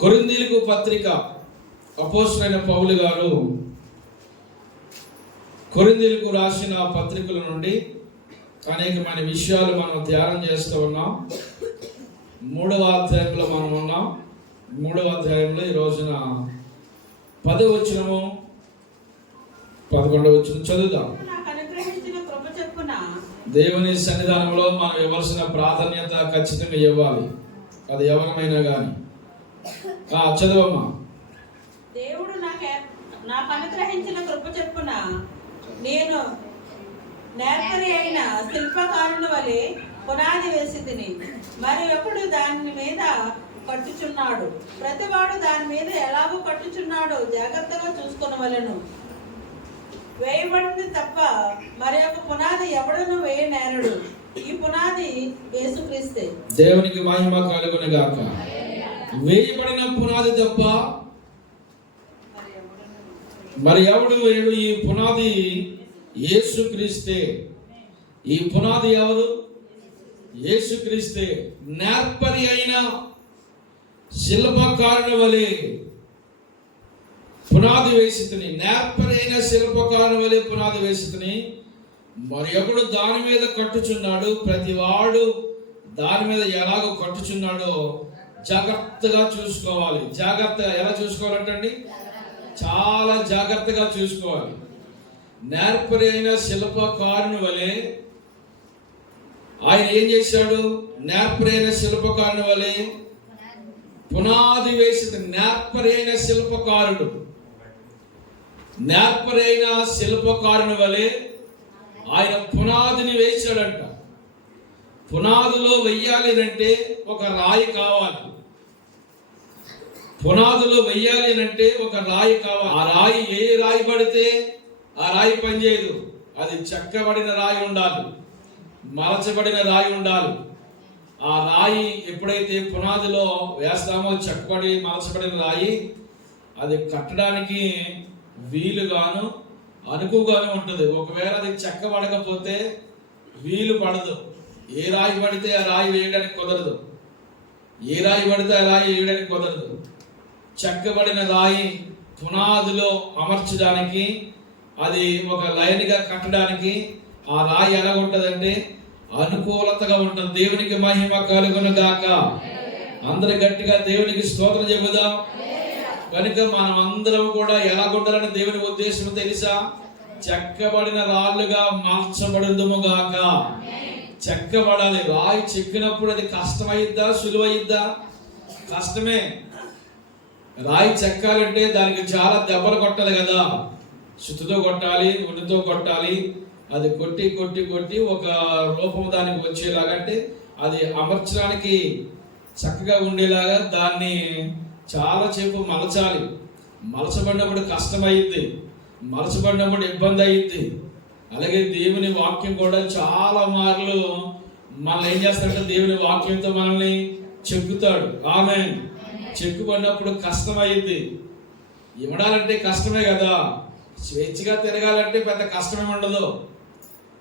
కొరింథీయులకు పత్రిక అపోస్తలుడైన పౌలు గారు కొరింథీయులకు రాసిన పత్రికల నుండి అనేకమైన విషయాలు మనం ధ్యానం చేస్తూ ఉన్నాం. 3వ అధ్యాయంలో మనం ఉన్నాం. 3వ అధ్యాయంలో ఈ రోజున 10వ వచనము 11వ వచనం చదువుదాం. దేవుని సన్నిధానంలో మనం ఇవ్వాల్సిన ప్రాధాన్యత ఖచ్చితంగా ఇవ్వాలి, అది ఎవరమైనా కానీ. చదువమ్మా. దేవుడు నాకు అనుగ్రహించిన కృప చెప్పున నేను నేర్పరి అయిన శిల్పకారుని వలె పునాది వేసి తిని, మరి ఒకడు దాని మీద కట్టుచున్నాడు. ప్రతివాడు దాని మీద ఎలాగో కట్టుచున్నాడో జాగ్రత్తగా చూసుకొనవలెను. వేయబడింది తప్ప మరి ఒక పునాది ఎవడను వేయనేరడు. ఈ పునాది యేసుక్రీస్తే. దేవునికి మహిమ కలుగును గాక. వేయబడిన పునాది తప్ప మరి ఎవడు వేయడు. ఈ పునాది యేసుక్రీస్తే. ఈ పునాది ఎవరు? యేసుక్రీస్తే. నేర్పరి అయిన శిల్పకారుని వలె పునాది వేసి తిని, నేర్పరి అయిన శిల్పకారుని వలె పునాది వేసి తిని, మరి ఒకడు దాని మీద కట్టుచున్నాడు. ప్రతివాడు దాని మీద ఎలాగో కట్టుచున్నాడో జాగ్రత్తగా చూసుకోవాలి. జాగ్రత్తగా ఎలా చూసుకోవాలంటండి? చాలా జాగ్రత్తగా చూసుకోవాలి. నేర్పరి అయిన శిల్పకారుని వలె ఆయన ఏం చేశాడు? నేర్పరి అయిన శిల్పకారుని వలె పునాది వేసి, నేర్పరి అయిన శిల్పకారుడు, నేర్పరి అయిన శిల్పకారుని వలె ఆయన పునాదిని వేశాడంట. పునాదిలో వెయ్యాలి అంటే ఒక రాయి కావాలి. పునాదిలో వెయ్యాలి అంటే ఒక రాయి కావాలి. ఆ రాయి ఏ రాయి పడితే ఆ రాయి పనిచేయదు. అది చెక్కబడిన రాయి ఉండాలి, మలచబడిన రాయి ఉండాలి. ఆ రాయి ఎప్పుడైతే పునాదిలో వేస్తామో, చెక్కబడి మలచబడిన రాయి, అది కట్టడానికి వీలుగాను అనుకుగాను ఉంటుంది. ఒకవేళ అది చెక్కబడకపోతే వీలు పడదు. ఏ రాయి పడితే ఆ రాయి వేయడానికి కుదరదు. ఏ రాయి పడితే ఆ రాయి వేయడానికి కుదరదు. చెక్కబడిన రాయి పునాదిలో అమర్చడానికి, అది ఒక లైన్గా కట్టడానికి ఆ రాయి ఎలా ఉంటుందంటే అనుకూలతగా ఉంటుంది. దేవునికి మహిమ కలుగును గాక. అందరు గట్టిగా దేవునికి స్తోత్రం చెబుదాం. కనుక మనం అందరం కూడా ఎలా ఉండాలని దేవుని ఉద్దేశం తెలుసా? చెక్కబడిన రాళ్ళుగా మార్చబడుదుము గాక. చెక్కబడాలి. రాయి చెక్కినప్పుడు అది కష్టమైద్దా సులువైద్దా? కష్టమే. రాయి చెక్కాలంటే దానికి చాలా దెబ్బలు కొట్టాలి కదా. సుత్తుతో కొట్టాలి, ఉనితో కొట్టాలి. అది కొట్టి కొట్టి కొట్టి ఒక రూపం దానికి వచ్చేలాగా, అంటే అది అమర్చడానికి చక్కగా ఉండేలాగా దాన్ని చాలా సేపు మలచాలి. మలచబడినప్పుడు కష్టమైంది, మలచబడినప్పుడు ఇబ్బంది అయ్యింది. అలాగే దేవుని వాక్యం కూడా చాలా మార్లు మనల్ని ఏం చేస్తాడంటే దేవుని వాక్యంతో మనల్ని చెక్కుతాడు. ఆమేన్. చెక్కుబడినప్పుడు కష్టమైంది. ఇవ్వడాలంటే కష్టమే కదా. స్వేచ్ఛగా తిరగాలంటే పెద్ద కష్టమే ఉండదు.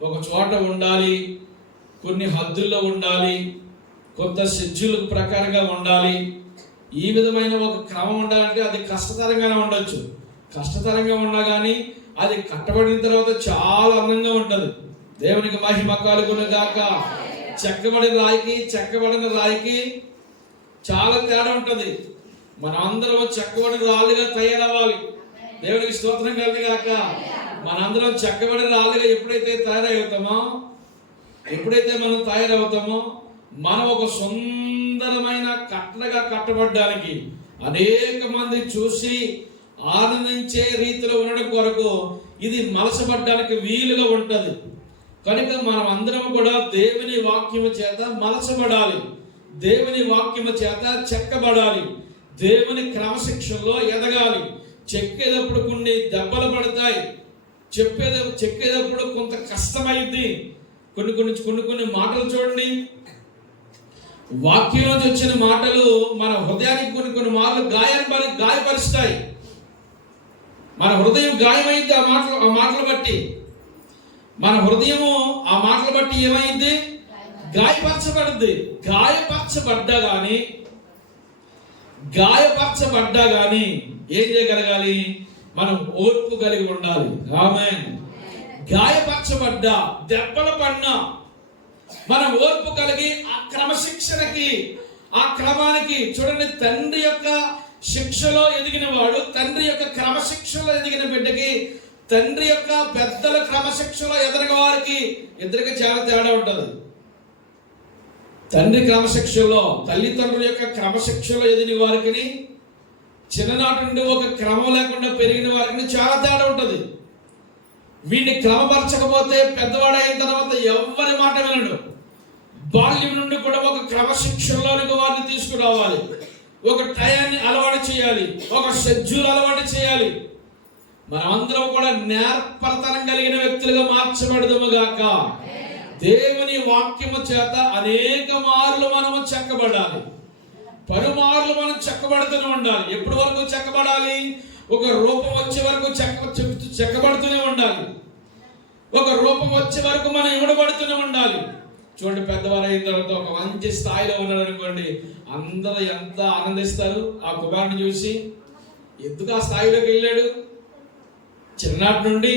ఒక చోట ఉండాలి, కొన్ని హద్దుల్లో ఉండాలి, కొంత షెడ్యూల్ ప్రకారంగా ఉండాలి. ఈ విధమైన ఒక క్రమం ఉండాలంటే అది కష్టతరంగానే ఉండొచ్చు. కష్టతరంగా ఉన్నా కానీ అది కట్టబడిన తర్వాత చాలా అందంగా ఉంటుంది. దేవునికి మహిమ కలుగును గాక. చెక్కబడిన రాయికి చాలా తేడా ఉంటుంది. మనం అందరం చెక్కబడిన రాళ్ళుగా తయారవ్వాలి. దేవునికి స్తోత్రం కలుగును గాక. మనందరం చెక్కబడిన రాళ్ళుగా ఎప్పుడైతే మనం తయారవుతామో మనం ఒక సుందరమైన కట్టగా కట్టబడ్డానికి, అనేక మంది చూసి ఆనందించే రీతిలో ఉండడం కొరకు ఇది మలచబడ్డానికి వీలుగా ఉంటుంది. కనుక మనం అందరం కూడా దేవుని వాక్యము చేత మలచబడాలి, దేవుని వాక్యము చేత చెక్కబడాలి, దేవుని క్రమశిక్షణలో ఎదగాలి. చెక్కేటప్పుడు కొన్ని దెబ్బలు పడతాయి, చెక్కేటప్పుడు కొంత కష్టమైంది. కొన్ని మాటలు చూడండి, వాక్యంలోంచి వచ్చిన మాటలు మన హృదయానికి కొన్ని మార్లు గాయపరుస్తాయి. మన హృదయం గాయమైంది ఆ మాటలు బట్టి. మన హృదయము ఆ మాటలు బట్టి ఏమైంది? గాయపరచబడింది. గాయపరచబడ్డా కానీ గాయపరచబడ్డా గాని ఏం చేయగలగాలి? మనం ఓర్పు కలిగి ఉండాలి. ఆమేన్. గాయపరచబడ్డా, దెబ్బలు పడినా మనం ఓర్పు కలిగి ఆ క్రమశిక్షణకి, ఆ క్రమానికి, చూడండి, తండ్రి యొక్క శిక్షలో ఎదిగిన వాడు, తండ్రి యొక్క క్రమశిక్షలో ఎదిగిన బిడ్డకి, తండ్రి యొక్క పెద్దల క్రమశిక్షలో ఎదగని వారికి ఇద్దరికి చాలా తేడా ఉంటుంది. తండ్రి క్రమశిక్షలో, తల్లిదండ్రుల యొక్క క్రమశిక్షలో ఎదిగిన వారికి, చిన్ననాటి నుండి ఒక క్రమం లేకుండా పెరిగిన వారికి చాలా తేడా ఉంటుంది. వీడిని క్రమపరచకపోతే పెద్దవాడు అయిన తర్వాత ఎవరి మాట వినడు. బాల్యం నుండి కూడా ఒక క్రమశిక్షణలోనికి వారిని తీసుకురావాలి. ఒక టయాన్ని అలవాటు చేయాలి, ఒక షెడ్యూల్ అలవాటు చేయాలి. మనమందరం కూడా నేర్పరతనం కలిగిన వ్యక్తులుగా మార్చబడదుము గాక. దేవుని వాక్యము చేత అనేక మార్లు మనము చెక్కబడాలి. పలుమార్లు మనం చెక్కబడుతూనే ఉండాలి. ఎప్పటి వరకు చెక్కబడాలి? ఒక రూపం వచ్చే వరకు చెక్కబడుతూనే ఉండాలి. ఒక రూపం వచ్చే వరకు మనం ఇవ్వబడుతూనే ఉండాలి. చూడండి, పెద్దవారు అయిన తర్వాత ఒక మంచి స్థాయిలో ఉన్నాడు అనుకోండి, అందరూ ఎంత ఆనందిస్తారు ఆ కుమారుని చూసి. ఎందుకు ఆ స్థాయిలోకి వెళ్ళాడు? చిన్ననాటి నుండి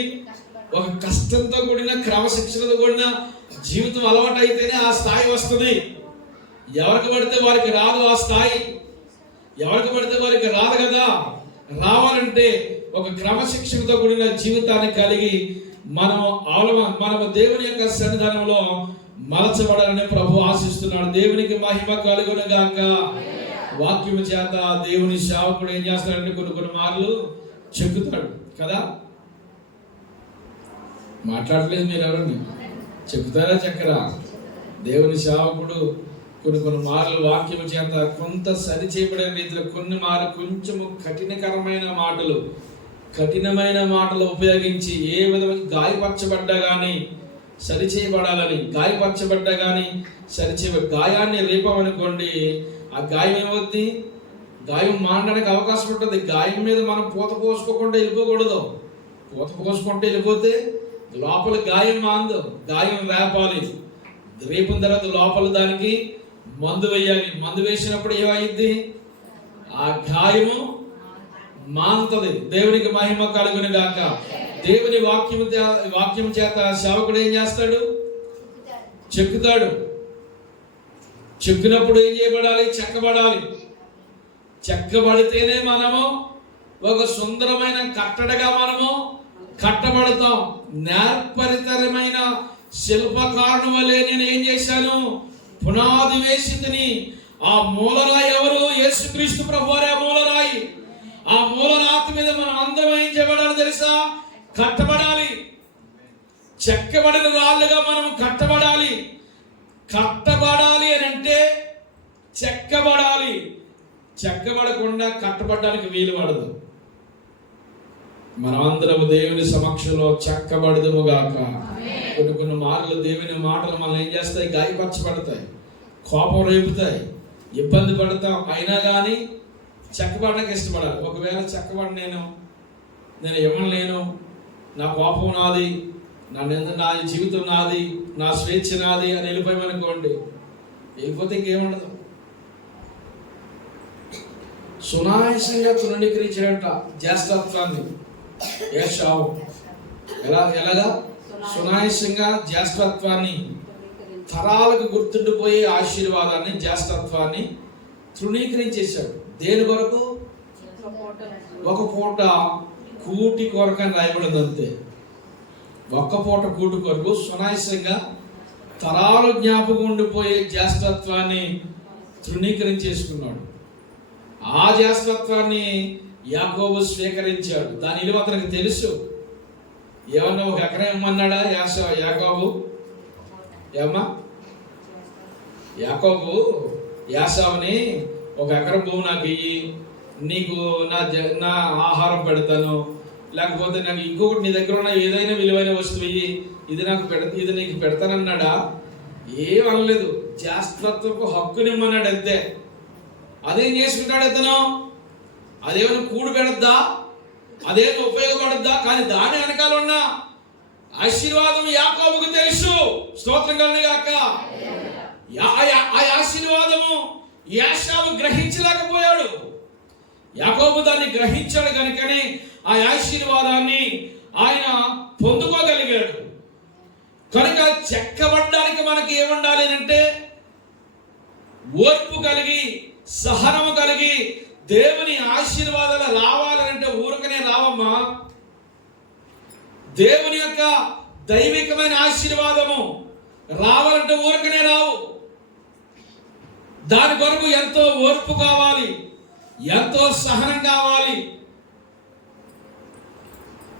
ఒక కష్టంతో కూడిన, క్రమశిక్షణతో కూడిన జీవితం అలవాటు అయితేనే ఆ స్థాయి వస్తుంది. ఎవరికి పడితే వారికి రాదు ఆ స్థాయి. ఎవరికి పడితే వారికి రాదు కదా. రావాలంటే ఒక క్రమశిక్షణతో కూడిన జీవితాన్ని కలిగి మనము దేవుని యొక్క సన్నిధానంలో మలచబడాలని ప్రభు ఆశిస్తున్నాడు. దేవునికి మహిమ కలుగును గాక. వాక్యము చేత దేవుని సేవకుడు ఏం చేస్తాడంటే కొన్ని మార్లు చెక్కుతాడు కదా. మాట్లాడలేదు మీరు ఎవరండి? చెక్కుతారా? చెక్కరా? దేవుని సేవకుడు కొన్ని మార్లు వాక్యము చేత కొంత సరి చేయబడే రీతిలో కొన్ని మార్లు కొంచెము కఠినమైన మాటలు ఉపయోగించి ఏ విధమైన గాయపరచబడ్డా కానీ సరి చేయబడాలని, గాయపరచబడ్డా కానీ గాయాన్ని రేపమనుకోండి, ఆ గాయం ఏమవుద్ది? గాయం మానడానికి అవకాశం ఉంటుంది. గాయం మీద మనం పూత పోసుకోకుండా వెళ్ళిపోకూడదు. పూత పోసుకుంటే వెళ్ళిపోతే లోపల గాయం మాందు. గాయం రేపాలి. రేపిన తర్వాత లోపల దానికి మందు వేయాలి. మందు వేసినప్పుడు ఏమైంది? ఆ గాయము మాంతది. దేవునికి మహిమ కలుగును గాక. దేవుని వాక్యము చేత సేవకుడు ఏం చేస్తాడు? చెక్కుతాడు. చెక్కినప్పుడు ఏం చేయబడాలి? చెక్కబడాలి. చెక్కబడితేనే మనము ఒక సుందరమైన కట్టడగా మనము కట్టబడతాం. నేర్పరితరమైన శిల్పకారుని వలె నేను ఏం చేశాను? పునాది వేసితిని. ఆ మూలరాయి ఎవరు? యేసుక్రీస్తు ప్రభువారే ఆ మూలరాయి. ఆ మూలరాతి మీద మనం అందరం ఏం చేయబడాలి తెలుసా? కట్టబడాలి. చెక్కబడిన రాళ్ళుగా మనం కట్టబడాలి. కట్టబడాలి అని అంటే చెక్కబడాలి. చెక్కబడకుండా కట్టబడడానికి వీలు పడదు. మనమందరము దేవుని సమక్షంలో చెక్కబడదుము గాక. కొన్ని మార్లు దేవుని మాటలు మనం ఏం చేస్తాయి? గాయపరచబడతాయి, కోపం రేపుతాయి, ఇబ్బంది పడతాం. అయినా కానీ చెక్కబడడానికి ఇష్టపడాలి. ఒకవేళ చెక్కబడి నేను ఇవ్వలేను, నా కోపం నాది, నా జీవితం నాది, నా స్వేచ్ఛ నాది అని వెళ్ళిపోయామనుకోండి, వెళ్ళిపోతే ఇంకేముండదు. సునాయాసంగా తృణీకరించాడంట జ్యేష్ఠత్వాన్ని ఏశావు. ఎలాగా? సునాయాసంగా జ్యేష్ఠత్వాన్ని, తరాలకు గుర్తుండిపోయే ఆశీర్వాదాన్ని, జ్యేష్ఠత్వాన్ని తృణీకరించేశాడు. దేని కొరకు? ఒక పూట కూటి కొరకని రాయబడింది అంతే. ఒక్క పూట కూటి కొరకు సునాయాసంగా తరాలు జ్ఞాపకం ఉండిపోయే జ్యేష్ఠత్వాన్ని తృణీకరించేసుకున్నాడు. ఆ జ్యేష్ఠత్వాన్ని యాకోబు స్వీకరించాడు. దాని విలువ అతనికి తెలుసు. ఏమన్నా ఒక ఎకరం ఇమ్మన్నాడా యాకోబు? ఏమ్మా? యాకోబు యాసావుని ఒక ఎకరం భూమి నాకు ఇయ్యి, నీకు నా ఆహారం పెడతాను, లేకపోతే నాకు ఇంకొకటి నీ దగ్గర ఉన్న ఏదైనా విలువైన వస్తువు ఇయ్యి, ఇది నీకు పెడతానన్నాడా? ఏం అనలేదు. జ్యేష్ఠత్వపు హక్కునిమ్మన్నాడు అంతే. అదేం చేసుకుంటాడు అతను? అదేమైనా కూడు పెడద్దా? అదేమైనా ఉపయోగపడద్దా? కానీ దాని వెనకాల ఉన్న ఆశీర్వాదం యాకోబుకు తెలుసు. స్తోత్రం కలుగును గాక. ఆ ఆశీర్వాదము ఏశావు గ్రహించలేకపోయాడు. యాకోబు దాన్ని గ్రహించాడు కనుకనే ఆ ఆశీర్వాదాన్ని ఆయన పొందుకోగలిగాడు. కనుక చెక్కబడ్డానికి మనకి ఏముండాలి అంటే ఓర్పు కలిగి, సహనము కలిగి, దేవుని ఆశీర్వాదాలు రావాలంటే ఊరకనే రావమ్మా. దేవుని యొక్క దైవికమైన ఆశీర్వాదము రావాలంటే ఊరకనే రావు. దాని కొరకు ఎంతో ఓర్పు కావాలి, ఎంతో సహనం కావాలి.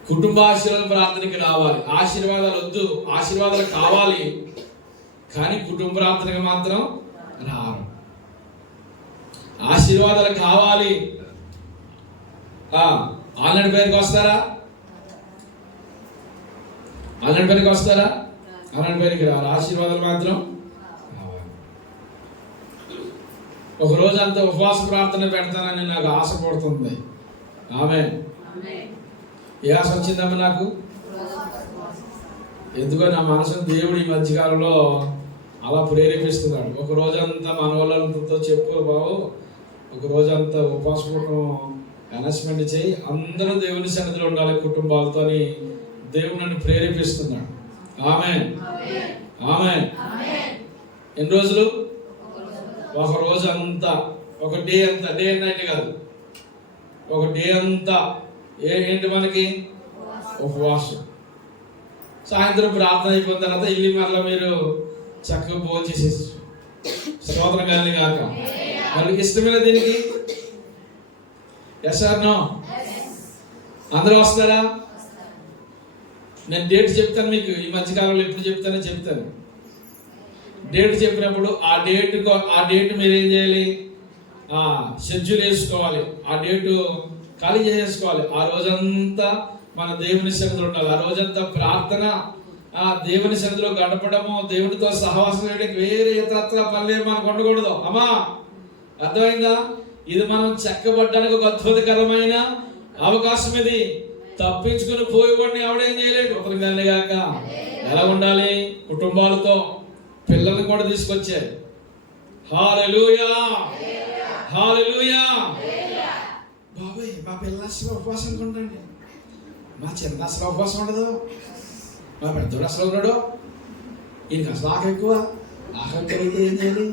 కుటుంబ ఆశీర్వాద ప్రార్థనకి రావాలి. ఆశీర్వాదాలు వద్దు, ఆశీర్వాదాలు కావాలి, కానీ కుటుంబ ప్రార్థనకి మాత్రం రారు. ఆశీర్వాదాలు కావాలి. ఆన్లైన్ పేరుకి వస్తారా? ఆన్లైన్ పేరుకి వస్తారా? ఆన్లైన్ పేరుకి రారు. ఆశీర్వాదాలు మాత్రం కావాలి. ఒక రోజు అంతా ఉపవాస ప్రార్థన పెడతానని నాకు ఆశ పడుతుంది. ఆమె ఏ ఆశ వచ్చిందమ్మా నాకు? ఎందుకో నా మనసును దేవుడు ఈ మధ్యకాలంలో అలా ప్రేరేపిస్తున్నాడు. ఒక రోజంతా మన వాళ్ళతో చెప్పు బాబు, ఒక రోజంతా ఉపవాస కూటం అనౌన్స్మెంట్ చేయి, అందరూ దేవుని సన్నిధిలో ఉండాలి కుటుంబాలతో అని దేవుడు నన్ను ప్రేరేపిస్తున్నాడు. ఆమేన్, ఆమేన్. ఎన్ని రోజులు? ఒక రోజు అంతా, ఒక డే అంతా, డే అండ్ నైట్ కాదు, ఒక డే అంతా ఏంటి మనకి? ఉపవాసం. సాయంత్రం ప్రార్థన అయిపోయిన తర్వాత ఇల్లు మరలా మీరు చక్కగా భోజనం చేసేసి స్తోత్రం కానీ కాక. వాళ్ళకి ఇష్టమైన దీనికి ఎస్ ఆర్ నో? అందరూ వస్తారా? నేను డేట్ చెప్తాను మీకు. ఈ మధ్యకాలంలో ఎప్పుడు చెప్తాను. డేట్ చెప్పినప్పుడు ఆ డేట్ మీరు ఏం చేయాలి? షెడ్యూల్ వేసుకోవాలి. ఆ డేటు ఖాళీ చేసేసుకోవాలి. ఆ రోజంతా మన దేవుని సన్నిధిలో ఉండాలి. ఆ రోజంతా ప్రార్థన, దేవుని సన్నిధిలో గడపడము, దేవునితో సహవాసం చేయడానికి వేరే ఇతరత్ర పనులు మనకు ఉండకూడదు. అమ్మా, అర్థమైందా? ఇది మనం చెక్కబడ్డానికి ఒక అద్భుతకరమైన అవకాశం. ఇది తప్పించుకుని పోయివాడిని ఎవడేం చేయలేడు. ఒకరిగానే కాక ఎలా ఉండాలి? కుటుంబాలతో పిల్లల్ని కూడా తీసుకొచ్చారు. హల్లెలూయా, హల్లెలూయా. బాబాయ్, మా పిల్లలు అసలు ఉపవాసం ఉండండి, మా చిన్న అసలు ఉపవాసం ఉండదు, మా పెద్దోడు అసలు ఉన్నాడు, ఈయనకి అసలు ఆకలి ఎక్కువ. ఆకలి కలిగితే ఏం చేయాలి?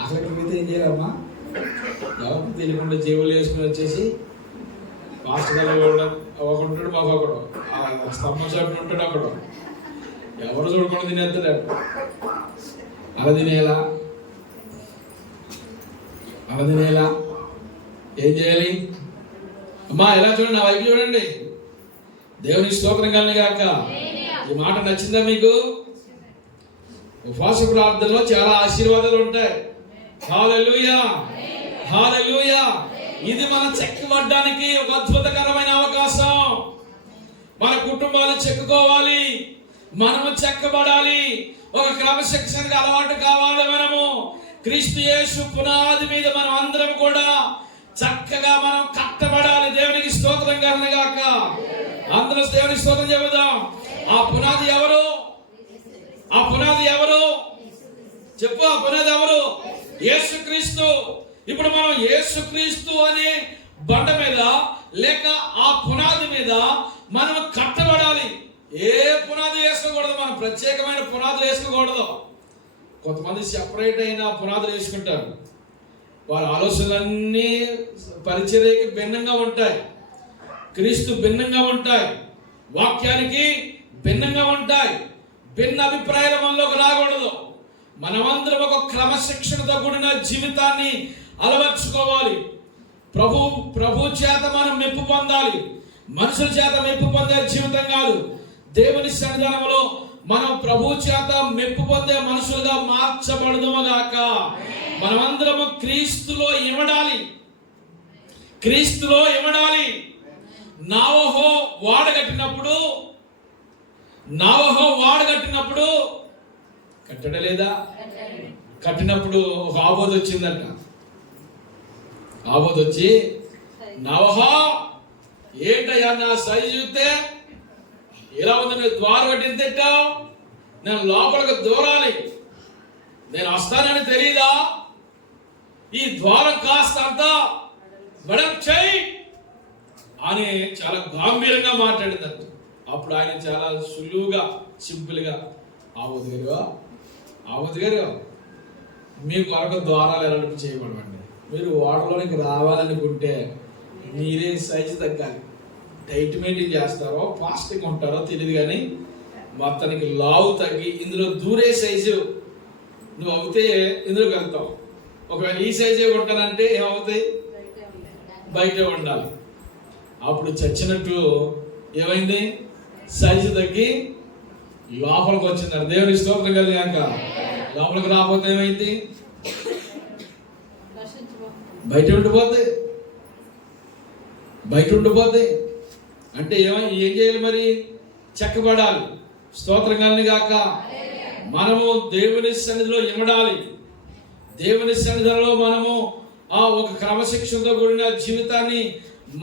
ఆకలి కలిగితే ఏం చేయాలమ్మా? ఎవరికి తెలియకుండా జేబులు వేసుకుని వచ్చేసి పాస్టర్ గారు ఒక ఉంటాడు, మాకు ఒకడు స్తంభం చాటున ఉంటాడు, ఒకడు ఎవరు చూడకుండా తినేస్తాడు. అలా తినేలా ఏం చేయాలి? అమ్మా ఎలా చూడండి, నా వైపు చూడండి. దేవునికి స్తోత్రం కలుగును గాక. ఈ మాట నచ్చిందా మీకు? ఉపవాస ప్రార్థనలో చాలా ఆశీర్వాదాలు ఉంటాయి. హల్లెలూయా, హల్లెలూయా. ఇది మనం చెక్కబడ్డానికి ఒక అద్భుతకరమైన అవకాశం. మన కుటుంబాలు చెక్కుకోవాలి, మనము చెక్కబడాలి, ఒక క్రమశిక్షణకు అలవాటు కావాలి. మనము క్రీస్తు యేసు పునాది మీద మనం అందరం కూడా చక్కగా మనం కట్టబడాలి. దేవునికి స్తోత్రం కలుగును గాక. అందరూ దేవునికి స్తోత్రం చెబుదాం. ఆ పునాది ఎవరు? ఆ పునాది ఎవరు? చెప్పు. ఆ పునాది ఎవరు? యేసుక్రీస్తు. ఇప్పుడు మనం యేసుక్రీస్తు అనే బండ మీద లేక ఆ పునాది మీద మనం కట్టబడాలి. ఏ పునాది వేసుకోకూడదు, మనం ప్రత్యేకమైన పునాదులు వేసుకోకూడదు. కొంతమంది సెపరేట్ అయిన పునాదులు వేసుకుంటారు. వారి ఆలోచనలన్నీ పరిచర్యకి భిన్నంగా ఉంటాయి, క్రీస్తు భిన్నంగా ఉంటాయి, వాక్యానికి భిన్నంగా ఉంటాయి. భిన్న అభిప్రాయాల మనలోకి రాకూడదు. మనమందరం ఒక క్రమశిక్షణతో కూడిన జీవితాన్ని అలవర్చుకోవాలి. ప్రభు చేత మనం మెప్పు పొందాలి. మనుషుల చేత మెప్పు పొందే జీవితం కాదు. దేవుని సన్నిధానంలో మనం ప్రభు చేత మెప్పు పొందే మనుషులుగా మార్చబడదుము గాక. మనమందరము క్రీస్తులో ఇమడాలి, క్రీస్తులో ఇమడాలి. నావహో వాడగట్టినప్పుడు కట్టడలేదా? కట్టినప్పుడు ఒక ఆబోధ వచ్చిందంట. ఆబోధ వచ్చి, నవహో ఏంటయ్యా నా సైజు చూస్తే ఎలా ఉంది, నువ్వు ద్వారం కట్టిన తిట్టావు, నేను లోపలికి దూరాలి, నేను వస్తానని తెలీదా? ఈ ద్వారం కాస్త అంతా వెడల్పు చేయి అని చాలా గాంభీర్యంగా మాట్లాడింది. అప్పుడు ఆయన చాలా సులువుగా సింపుల్గా ఆవతి గారు మీ కొరకు ద్వారాలు వెడల్పు చేయబడమండి. మీరు వాటర్లోనికి రావాలనుకుంటే మీరే సైజు తగ్గాలి. డైట్ మెయింటైన్ చేస్తారో ఫాస్టింగ్ ఉంటారో తెలియదు, కానీ మొత్తానికి లావు తగ్గి ఇందులో దూరే సైజు నువ్వు అవుతే ఇందులోకి వెళ్తావు. ఒకవేళ ఈ సైజే ఉంటానంటే ఏమవుతాయి? బయటే ఉండాలి. అప్పుడు చచ్చినట్టు ఏమైంది? సైజు తగ్గి లోపలికి వచ్చింది. దేవుని స్తోత్రం కలిగాక లోపలికి రాకపోతే ఏమైంది? బయట ఉండిపోతే అంటే ఏం చేయాలి మరి? చెక్కబడాలి. స్తోత్రం కలిగి గాక. మనము దేవుని సన్నిధిలో ఇమడాలి. దేవుని సన్నిధిలో మనము ఒక క్రమశిక్షణతో కూడిన జీవితాన్ని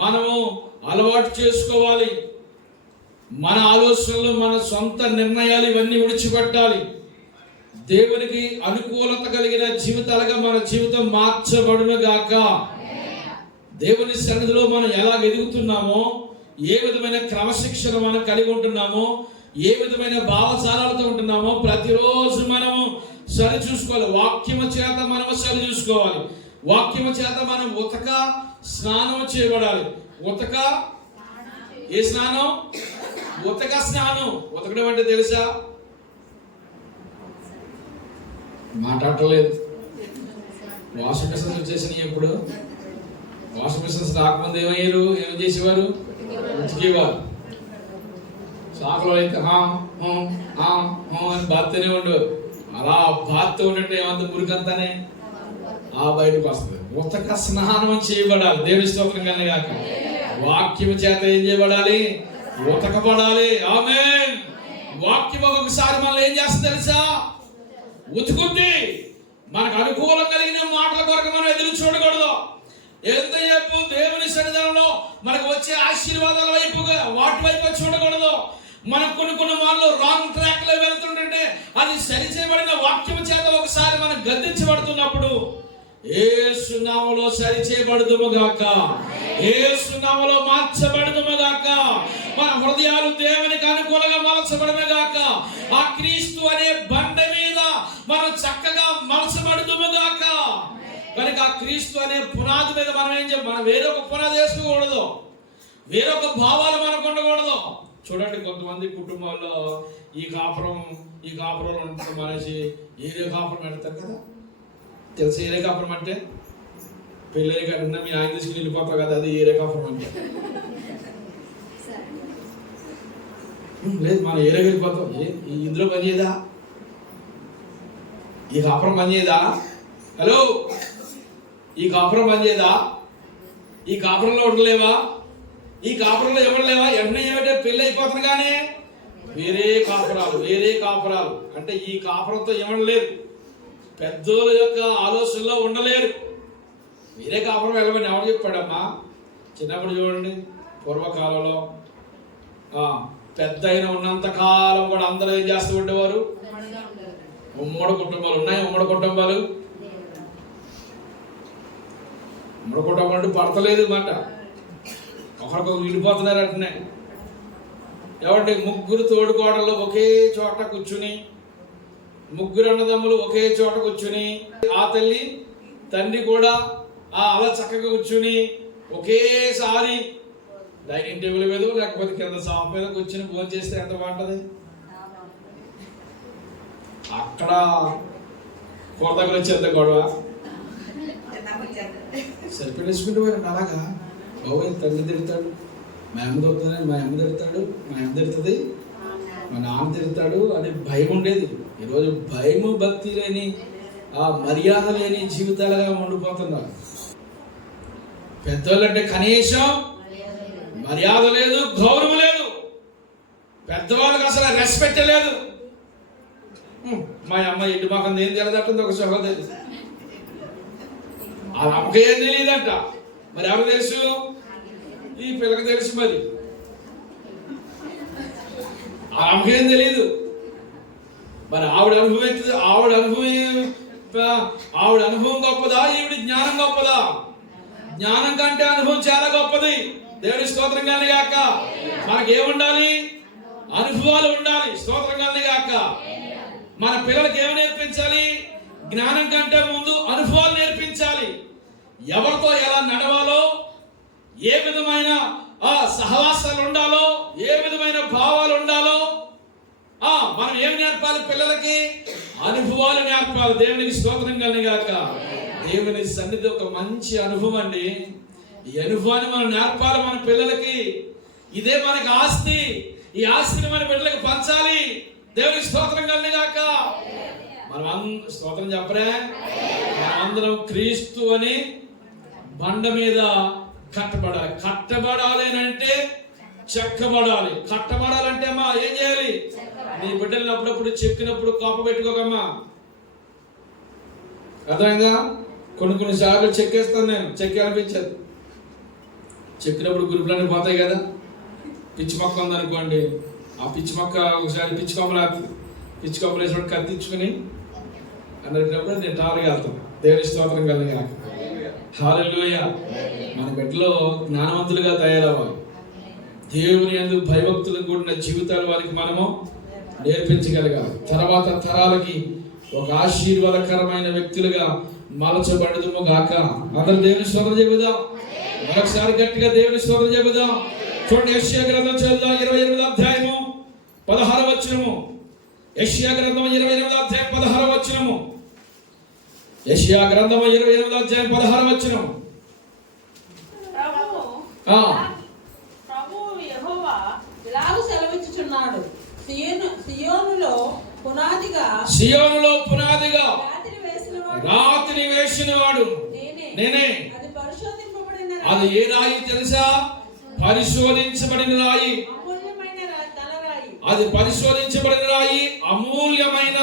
మనము అలవాటు చేసుకోవాలి. మన ఆలోచనలు, మన సొంత నిర్ణయాలు ఇవన్నీ విడిచిపెట్టాలి. దేవునికి అనుకూలత కలిగిన జీవితాలుగా మన జీవితం మార్చబడును గాక. దేవుని సన్నిధిలో మనం ఎలా ఎదుగుతున్నామో, ఏ విధమైన క్రమశిక్షణ మనం కలిగి ఉంటున్నామో, ఏ విధమైన భావచారాలతో ఉంటున్నామో ప్రతిరోజు మనము సరి చూసుకోవాలి. వాక్యము చేత మనము సరి చూసుకోవాలి. వాక్యము చేత మనం ఉతక స్నానం చేయబడాలి. ఏ స్నానం? ఉతక స్నానం. ఉతకడం అంటే తెలుసా? మాట్లాడలేదు. వాషింగ్ మిషన్స్ వచ్చేసినాయి. ఎప్పుడు వాషింగ్ మిషన్స్ రాకముందు ఏం చేసేవారు? ఉతికేవారు. షాకులో అయితే అని బాత్తూనే ఉండేవారు. అలా బాత్తు ఉంటే ఏమంత మురికంతానే బయటకు వస్తుంది. ఉతక స్నానం చేయబడాలి. దేవుని స్తోత్రం కలిగాక. వాక్యము చేత ఏం చేయబడాలి? ఉతకబడాలి. ఆమేన్. వాక్యం ఒక్కొక్కసారి మనల్ని ఏం చేస్తుంది తెలుసా? ఉతుకుంది. మనకు అనుకూలం కలిగిన మాటల కొరకు మనం ఎదురు చూడకూడదు. ఎంతసేపు దేవుని సన్నిధానంలో మనకు వచ్చే ఆశీర్వాదాల వైపుగా వాటి వైపు చూడకూడదు. మనం కొన్ని వాళ్ళు రాంగ్ ట్రాక్ లో వెళ్తుంటే అది సరి చేయబడిన వాక్యం చేత ఒకసారి మనం గద్దించబడుతున్నప్పుడు యేసు నామములో సరి చేయబడుదుము గాక. యేసు నామములో మార్చబడుదుము గాక. మన హృదయాలు దేవునికి అనుకూలంగా మలచబడును గాక. ఆ క్రీస్తు అనే బండ మీద మనం చక్కగా మలచబడుదుము గాక. కనుక ఆ క్రీస్తు అనే పునాది మీద మనం వేరొక పునాది వేసుకోకూడదు. వేరొక భావాలు మనకు ఉండకూడదు. చూడండి, కొంతమంది కుటుంబాల్లో ఈ కాపురంలో ఉంటుంది మనిషి ఏరే కాపురం పెడతారు కదా. తెలుసు ఏరే కాపురం అంటే? పెళ్ళి కన్నా మీ ఆయన తీసుకుని వెళ్ళిపోతారు కదా, అది ఏరే కాపురం అంటే. లేదు, మనం ఏరే వెళ్ళిపోతాం. ఇందులో పని చేయదా? ఈ కాపురం పని చేయదా? హలో, ఈ కాపురం పని చేయదా? ఈ కాపురంలో ఉండలేవా? ఈ కాపురంలో ఎవడలేవా? ఎన్న ఏమిటో పెళ్ళి అయిపోతుంది కానీ వేరే కాపురాలు అంటే ఈ కాపురంతో ఏమనలేరు. పెద్దోళ్ళ యొక్క ఆలోచనలో ఉండలేరు. వేరే కాపురం వెళ్ళమని ఎవరు చెప్పాడమ్మా? చిన్నప్పుడు చూడండి, పూర్వకాలంలో పెద్ద అయిన ఉన్నంత కాలం కూడా అందరూ ఏం చేస్తూ ఉండేవారు? ఉమ్మడి కుటుంబాలు ఉన్నాయి. ఉమ్మడి కుటుంబాలు అంటే పడతలేదు మాట. ఒకరికొకరు విడిపోతున్నారు అంటనే. ఏమంటే ముగ్గురు తోడుకోడళ్ళు ఒకే చోట కూర్చుని, ముగ్గురు అన్నదమ్ములు ఒకే చోట కూర్చుని, ఆ తల్లి తండ్రి కూడా అలా చక్కగా కూర్చుని ఒకేసారి డైనింగ్ టేబుల్ మీద లేకపోతే కింద సాఫ్ మీద కూర్చుని భోజనం చేస్తే ఎంత బాగుంటుంది. అక్కడ కూర దగ్గర వచ్చేంత గొడవ సరిపెట్టేసుకుంటూ పోయారండి. అలాగా బాబోయ్, తండ్రి తిడతాడు, మా అమ్మ దొరుకుతుంది, మా అమ్మ తిడుతుంది, మా నాన్న తిడతాడు అని భయం ఉండేది. ఈరోజు భయము భక్తి లేని మర్యాద లేని జీవితాలుగా ఉండిపోతున్నారు. పెద్దోళ్ళంటే కనీసం మర్యాద లేదు, గౌరవం లేదు. పెద్దవాళ్ళకి అసలు రెస్పెక్ట్ లేదు. మా అమ్మ ఇంటి మాకు ఏం తెలియదంటుంది ఒక సహోదరి. ఆ అమ్మకి ఏం తెలియదంట. మరి ఎవరికి తెలుసు? ఈ పిల్లకి తెలుసు. మరి ఆ అమ్మకి ఏం తెలియదు. మరి ఆవిడ అనుభవం ఆవిడ అనుభవం గొప్పదా, ఈవిడ జ్ఞానం గొప్పదా? జ్ఞానం కంటే అనుభవం చాలా గొప్పది. దేవుడి స్తోత్రం కలుగును గాక. మనకి ఏముండాలి? అనుభవాలు ఉండాలి. స్తోత్రం కలుగును గాక. మన పిల్లలకి ఏమి నేర్పించాలి? జ్ఞానం కంటే ముందు అనుభవాలు నేర్పించాలి. ఎవరితో ఎలా నడవాలో, ఏ విధమైన సహవాసాలు ఉండాలో, ఏ విధమైన భావాలు ఉండాలో మనం ఏమి నేర్పాలి? పిల్లలకి అనుభవాలు నేర్పాలి. దేవునికి స్తోత్రం కలుగును గాక. దేవుని సన్నిధి ఒక మంచి అనుభవం అండి. ఈ అనుభవాన్ని మనం నేర్పాలి మన పిల్లలకి. ఇదే మనకి ఆస్తి. ఈ ఆస్తిని మన బిడ్డలకు పంచాలి. దేవునికి స్తోత్రం కలుగును గాక. మనం స్తోత్రం చెప్పరే. అందరం క్రీస్తు అని బండ మీద కట్టబడాలి. కట్టబడాలి అంటే చెక్కబడాలి. కట్టబడాలంటే అమ్మా ఏం చేయాలి? నీ బిడ్డలను అప్పుడప్పుడు చెక్కినప్పుడు కోప పెట్టుకోకమ్మా. అర్థంగా కొన్ని సార్లు చెక్కేస్తాను నేను. చెక్కాలనిపించదు. చెక్కినప్పుడు గురుపులన్నీ పోతాయి కదా. పిచ్చి మొక్క ఉందనుకోండి, ఆ పిచ్చి మొక్క ఒకసారి పిచ్చి కొమ్మలు వేసినప్పుడు కత్తించుకుని అన్నప్పుడు నేను టారుగా వెళ్తాను. దేవుని స్తోత్రం కలుగును గాక. హల్లెలూయా. మన బిడ్డలో జ్ఞానవంతులుగా తయారవ్వాలి. దేవుని యందు భయభక్తులు కూడిన జీవితాలు వారికి మనము నేర్పించగలగాలి. తర్వాత తరాలకి ఒక ఆశీర్వాదకరమైన వ్యక్తులుగా మలచబడదుము గాక. అందరూ దేవుని స్తోత్రం చెబుదాం. మరొకసారి గట్టిగా దేవుని స్తోత్రం చెబుదాం. చూడండి, యెషయా గ్రంథం చదువుదాం. 28వ అధ్యాయము 16వ వచనము. యెషయా గ్రంథం 28వ అధ్యాయం 16వ వచనము. యెషయా గ్రంథం 28వ అధ్యాయం 16వ వచనము. ప్రభువు యెహోవా ఇలాగు సెలవిచ్చుచున్నాడు, సియోనులో పునాదిగా రాతిని వేసినవాడు నేనే. అది ఏ రాయి తెలుసా? పరిశోధించబడిన రాయి. అది పరిశోధించబడిన రాయి, అమూల్యమైన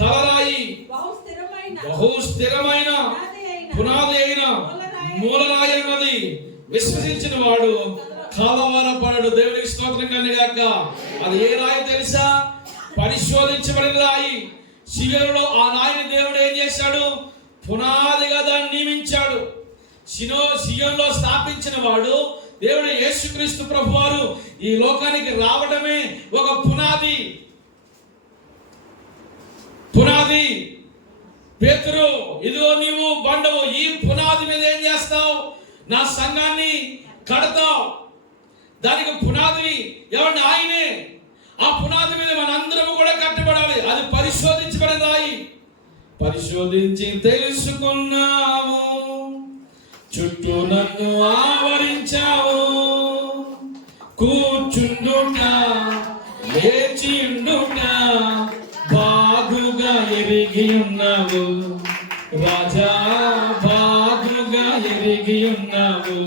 తలరాయి, బహు స్థిరమైన పునాది అయిన మూలరాయి అన్నది విశ్వసించిన వాడు కలవరపడడు. దేవునికి స్తోత్రం కలుగును గాక. అది ఏ రాయి తెలుసా? పరిశోధించబడిన రాయి. సియోనులో ఆ రాయిని దేవుడు ఏం చేశాడు? పునాదిగా దాన్ని నియమించాడు. సియోనులో స్థాపించిన వాడు దేవుడు యేసుక్రీస్తు ప్రభువారు ఈ లోకానికి రావడమే ఒక పునాది. పేతురు, ఇదిగో నీవు బండవు, ఈ పునాది మీద ఏం చేస్తావు? నా సంఘాన్ని కడతావు. దానికి పునాది ఎవరిని? ఆయనే. ఆ పునాది మీద మనందరము కూడా కట్టబడాలి. అది పరిశోధించబడిన రాయి. పరిశోధించి తెలుసుకున్నావు, చుట్టూ నన్ను ఆవరించావు, కూర్చుండుట లేచిండుట బాగుగా ఎరిగి ఉన్నావు రాజా, బాగుగా ఎరిగి ఉన్నావు,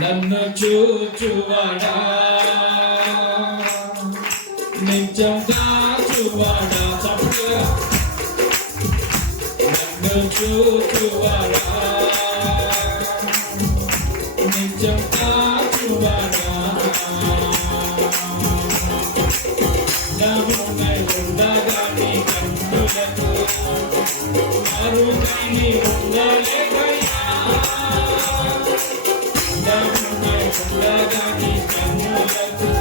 నన్ను చూచువాడా, నిత్యం కాచువాడా, చప్పుగా నన్ను చూచువాడా, నిత్యం కాచువాడా, నమ్మునై ఉండగా నీ కన్నులకు అరుగై నీ ఉండలేకయ్యా, నమ్మునై ఉండగా నీ కన్నులకు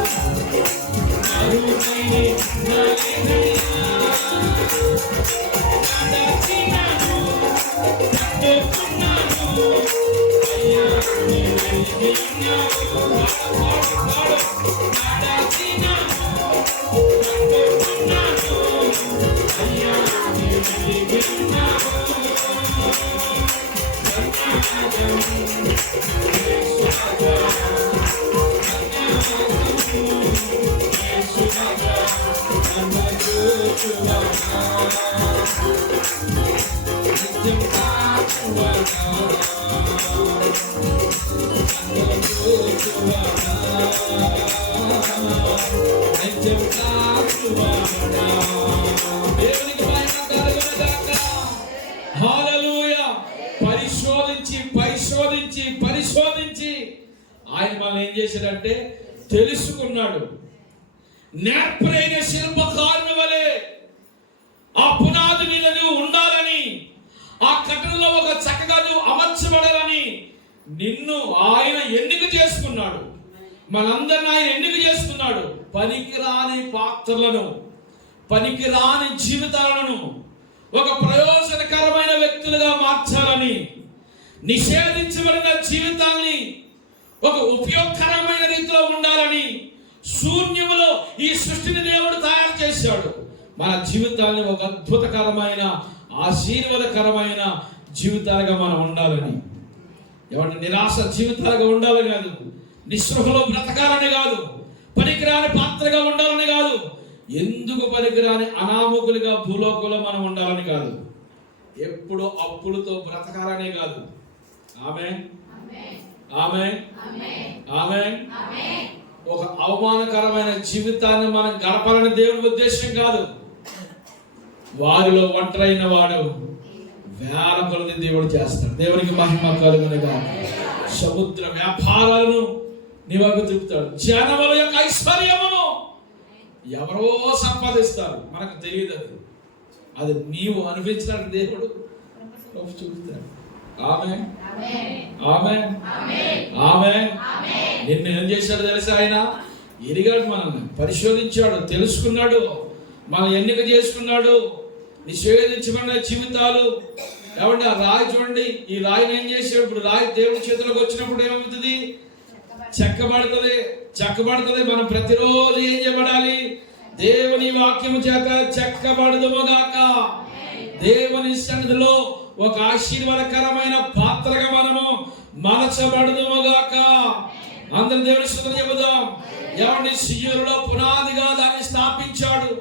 అరుగై నీ ఉండలేకయ్యా, నడచినాను తట్టుకున్నాను అయ్యా నీ వెలిగి ఉన్నావు, నడచినాను తట్టుకున్నాను అయ్యా నీ వెలిగి ఉన్నావు, హల్లెలూయా. పరిశోధించి పరిశోధించి పరిశోధించి ఆయన మనం ఏం చేశాడంటే తెలుసుకున్నాడు. నేర్పరైన శిల్పకారుని వలె ఆ పునాది మీద నువ్వు ఆ కట్టడలో ఒక చక్కగా నువ్వు అమర్చబడాలని నిన్ను ఆయన ఎన్నిక చేసుకున్నాడు. మనందరిని ఆయన ఎన్నిక చేసుకున్నాడు. పనికిరాని పాత్రలను, పనికిరాని జీవితాలను ఒక ప్రయోజనకరమైన వ్యక్తులుగా మార్చాలని, నిషేధించబడిన జీవితాన్ని ఒక ఉపయోగకరమైన రీతిలో ఉండాలని శూన్యములో ఈ సృష్టిని దేవుడు తయారు చేశాడు. మన జీవితాన్ని ఒక అద్భుతకరమైన, ఆశీర్వాదకరమైన జీవితాలుగా మనం ఉండాలని. ఎవరి నిరాశ జీవితాలుగా ఉండాలని కాదు, నిస్పృహలో బ్రతకాలని కాదు, పనికిరాని పాత్రగా ఉండాలని కాదు, ఎందుకు పనికిరాని అనామకులుగా భూలోకంలో మనం ఉండాలని కాదు, ఎప్పుడు అప్పులతో బ్రతకాలనే కాదు. ఆమేన్, ఆమేన్, ఆమేన్. ఒక అవమానకరమైన జీవితాన్ని మనం గడపాలని దేవుని ఉద్దేశం కాదు. వారిలో ఒంటరైన వాడు వేల కొలది దేవుడు చేస్తాడు. దేవునికి మహిమ కలుగునుగా. సముద్ర వ్యాపారాలను నీ వైపు తిప్పుతాడు. జనముల యొక్క ఐశ్వర్యమును ఎవరో సంపాదిస్తారు, మనకు తెలియదు. అది నీవు అనిపించడానికి దేవుడు చూపుతాడు. ఆమేన్, ఆమేన్, ఆమేన్. నిన్ను ఏం చేశాడు తెలుసా? ఆయన ఎరిగాడు, మనల్ని పరిశోధించాడు, తెలుసుకున్నాడు, మనం ఎన్నిక చేసుకున్నాడు. నిషేధించబడిన జీవితాలు. ఏమంటే ఆ రాయి చూడండి, ఈ రాయిని ఏం చేసాడు? ఇప్పుడు రాయి దేవుడి చేతిలోకి వచ్చినప్పుడు ఏమవుతుంది? చెక్కబడుతుంది, చెక్కబడుతుంది. మనం ప్రతిరోజు ఏం చేయబడాలి? దేవుని వాక్యము చేత చెక్కబడుదుముగాక. దేవుని సన్నిధిలో ఒక ఆశీర్వాదకరమైన పాత్రగా మనము మలచబడుదుముగాక. అందరం దేవుని స్తుతి చెబుదాం. ఏమండి, సియోనులో పునాదిగా దాన్ని స్థాపించాడు.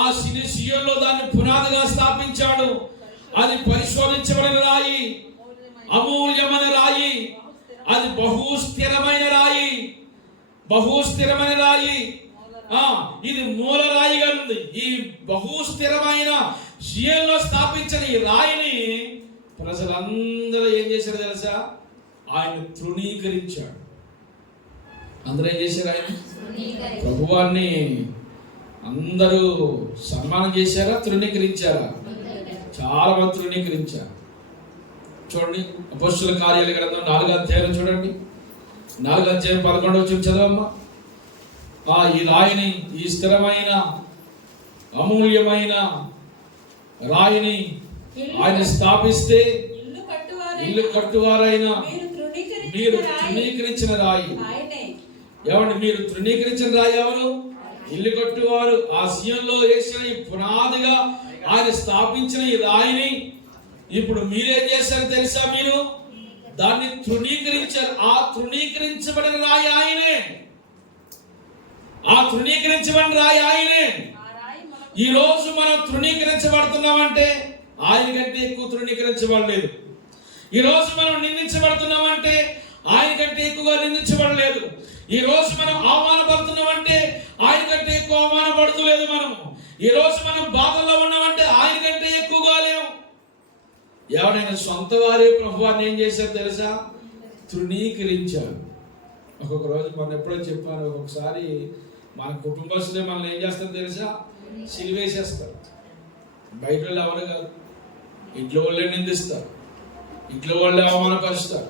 ఆ సియోనులో దాన్ని పునాదిగా స్థాపించాడు. అది పరిశోధించబడిన రాయి, అమూల్యమైన రాయి, అది బహుస్థిరమైన రాయి, బహుస్థిరమైన రాయి. ఇది మూల రాయిగా ఉంది. ఈ బహుస్థిరమైన సియోనులో స్థాపించిన ఈ రాయిని ప్రజలందరూ ఏం చేశారు తెలుసా? ఆయన తృణీకరించాడు. అందరూ ఏం చేశారు? ఆయన ప్రభువాన్ని అందరూ సన్మానం చేశారా, తృణీకరించారా? చాలా మంది తృణీకరించారు. చూడండి, అపొస్తలుల కార్యాల గ్రంథం 4వ అధ్యాయం చూడండి. 4వ అధ్యాయం 11వ వచనం చదవమ్మా. ఈ రాయిని, ఈ స్థిరమైన అమూల్యమైన రాయిని ఆయన స్థాపిస్తే, ఇల్లు కట్టువారైన మీరు తృణీకరించిన రాయి. ఏమండి, మీరు తృణీకరించిన రాయి ఎవరు? ఇల్లు కట్టువారు. ఆ సియోనులో వేసిన ఈ పునాదిగా ఆయన స్థాపించిన ఈ రాయిని ఇప్పుడు మీరేం చేశారు తెలుసా? మీరు దాన్ని తృణీకరించారు. ఆ తృణీకరించబడిన రాయి ఆయనే. ఆ తృణీకరించబడిన రాయి ఆయనే. ఈ రోజు మనం తృణీకరించబడుతున్నామంటే ఆయన కంటే ఎక్కువ తృణీకరించబడలేదు. ఈ రోజు మనం నిందించబడుతున్నామంటే ఆయన కంటే ఎక్కువగా నిందించబడలేదు. ఈ రోజు మనం అవమానపడుతున్నామంటే ఆయన కంటే ఎక్కువ అవమానపడుతలేదు. మనం ఈ రోజు మనం బాధల్లో ఉన్నామంటే ఆయన కంటే ఎక్కువగా లేవు. ఎవరైనా సొంత వారి ప్రభువాన్ని ఏం చేశారు తెలుసా? తృణీకరించారు. ఒక్కొక్క రోజు మనం ఎప్పుడో చెప్పాను, ఒక్కొక్కసారి మన కుటుంబస్తులే మనల్ని ఏం చేస్తారు తెలుసా? సిలివేసేస్తారు. బయట వాళ్ళు ఎవరు కాదు, ఇంట్లో వాళ్ళే నిందిస్తారు, ఇంట్లో వాళ్ళే అవమానపరుస్తారు,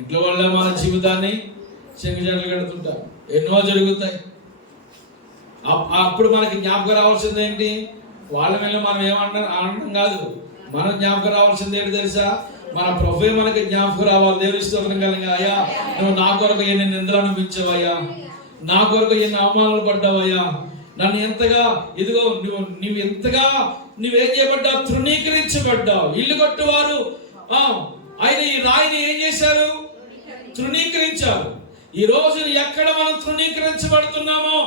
ఇంట్లో వాళ్ళే మన జీవితాన్ని చెంగుచెట్లు కడుతుంటారు. ఎన్నో జరుగుతాయి. అప్పుడు మనకి జ్ఞాపకం రావాల్సింది ఏంటి? వాళ్ళ మీద మనం ఆనందం కాదు, మనం జ్ఞాపకం రావాల్సింది ఏంటి తెలుసా? మన ప్రభువే మనకి జ్ఞాపకం రావాలి. దేవుని స్తోత్రం కలిగి, అయ్యా నువ్వు నా కొరకు ఎన్ని నిందలు అనిపించావయ్యా, నా కొరకు ఎన్ని అవమానాలు పడ్డావయ్యా, నన్ను ఎంతగా ఇదిగో నువ్వు ఎంతగా నువ్వేం చేయబడ్డావు? తృణీకరించబడ్డావు. ఇల్లు కట్టువారు ఆయన ఈ రాయిని ఏం చేశారు? తృణీకరించారు. ఈ రోజు ఎక్కడ మనం తృణీకరించబడుతున్నామో,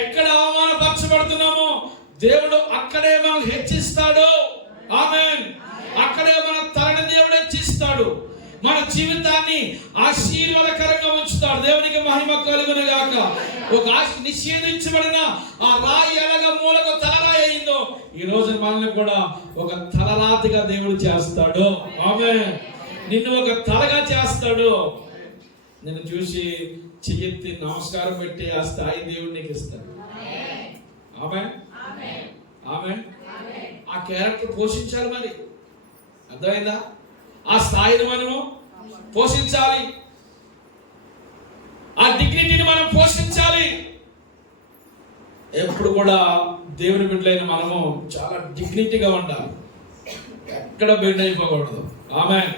ఎక్కడ అవమానపరచబడుతున్నామో దేవుడు అక్కడే మనం హెచ్చిస్తాడు. ఆమేన్. అక్కడే మన తలని దేవుడు హెచ్చిస్తాడు. మన జీవితాన్ని ఆశీర్వాదకరంగా ఉంచుతాడు. దేవునికి మహిమ కలుగును గాక. ఒక నిషేధించబడిన ఆ రాయి ఎలాగ మూలకు తలరాయి అయిందో, ఈ రోజు మనల్ని కూడా ఒక తలరాతిగా దేవుడు చేస్తాడు. ఆమేన్. నిన్ను ఒక తలగా చేస్తాడు. నిన్ను చూసి చెయ్యెత్తి నమస్కారం పెట్టి ఆ స్థాయి దేవుడు నీకు ఇస్తాడు. ఆమేన్, ఆమేన్. ఆ క్యారెక్టర్ పోషించాలి. మరి అర్థమైందా? ఆ స్థాయిని మనము పోషించాలి, ఆ డిగ్నిటీని మనం పోషించాలి. ఎప్పుడు కూడా దేవుని బిడ్డలైన మనము చాలా డిగ్నిటీగా ఉండాలి. ఎక్కడ బెండ్ అయిపోకూడదు. ఆమేన్.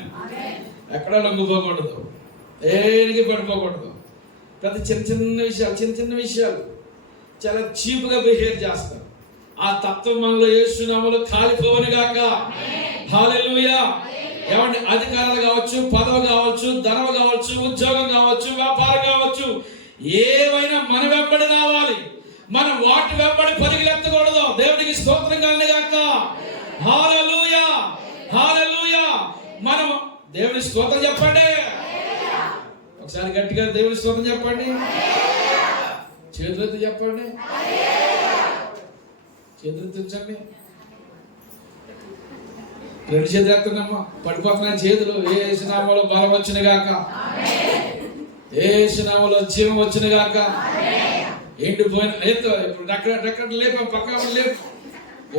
ఎక్కడ లొంగిపోకూడదు, ఏనికి పడిపోకూడదు. ప్రతి చిన్న చిన్న విషయాలు చాలా చీప్గా బిహేవ్ చేస్తారు. ఆ తత్వం మనలో యేసు నామములో కాలిపోవని గాక. హల్లెలూయా. ఏమంటే అధికారాలు కావచ్చు, పదవి కావచ్చు, ధనం కావచ్చు, ఉద్యోగం కావచ్చు, వ్యాపారం కావచ్చు, ఏవైనా మన వెంబడి రావాలి. మనం వాటి వెంబడి పరిగెత్తకూడదు. దేవునికి స్తోత్రం కలుగును గాక. హల్లెలూయా, హల్లెలూయా. మనం దేవుని స్తోత్రం చెప్పండి. ఒకసారి గట్టిగా దేవుని స్తోత్రం చెప్పండి. చేతులెత్తి చెప్పండి. చేతులెత్తించండి. రెండు చేతులు ఎత్తండమ్మా. పడిపోతున్నాయి చేతులు. యేసు నామములో బలం వచ్చును గాక. యేసు నామములో జీవం వచ్చును గాక. ఎండిపోయిన ఎత్తు ఇప్పుడు రెక్కడ లేపా, పక్క లేపు.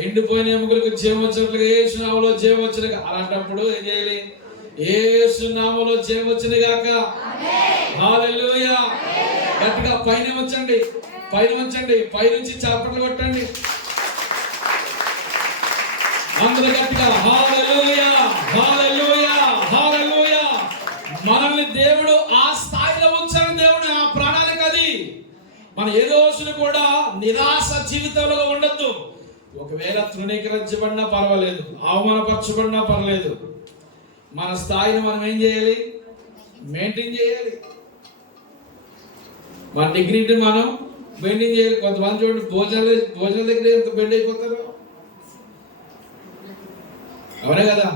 ఎండిపోయిన ఎముకలకు జీవం వచ్చినట్లుగా యేసు నామములో జీవం వచ్చును గాక. అలాంటప్పుడు ఏం చేయాలి? యేసు నామములో జీవం వచ్చును గాక. హల్లెలూయా. గట్టిగా పైన ఉంచండి, పైన ఉంచండి. పైనుంచి చప్పట్లు కొట్టండి అందరూ గట్టిగా. హల్లెలూయా, హల్లెలూయా, హల్లెలూయా. మనల్ని దేవుడు ఆ స్థాయిలో ఉంచాలని దేవుడు ఆ ప్రణాళిక అది. మన ఏ రోజును కూడా నిరాశ జీవితంలో ఉండొద్దు. ఒకవేళ తృణీకరించబడినా పర్వాలేదు, అవమానపరచబడినా పర్లేదు, మన స్థాయిని మనం ఏం చేయాలి? మెయింటైన్ చేయాలి. మన డిగ్నిటీ మనం మెయింటైన్ చేయాలి. కొంతమంది చూడండి, భోజనాల దగ్గర ఎంత బెండ్ అయిపోతారు. అవునే కదా?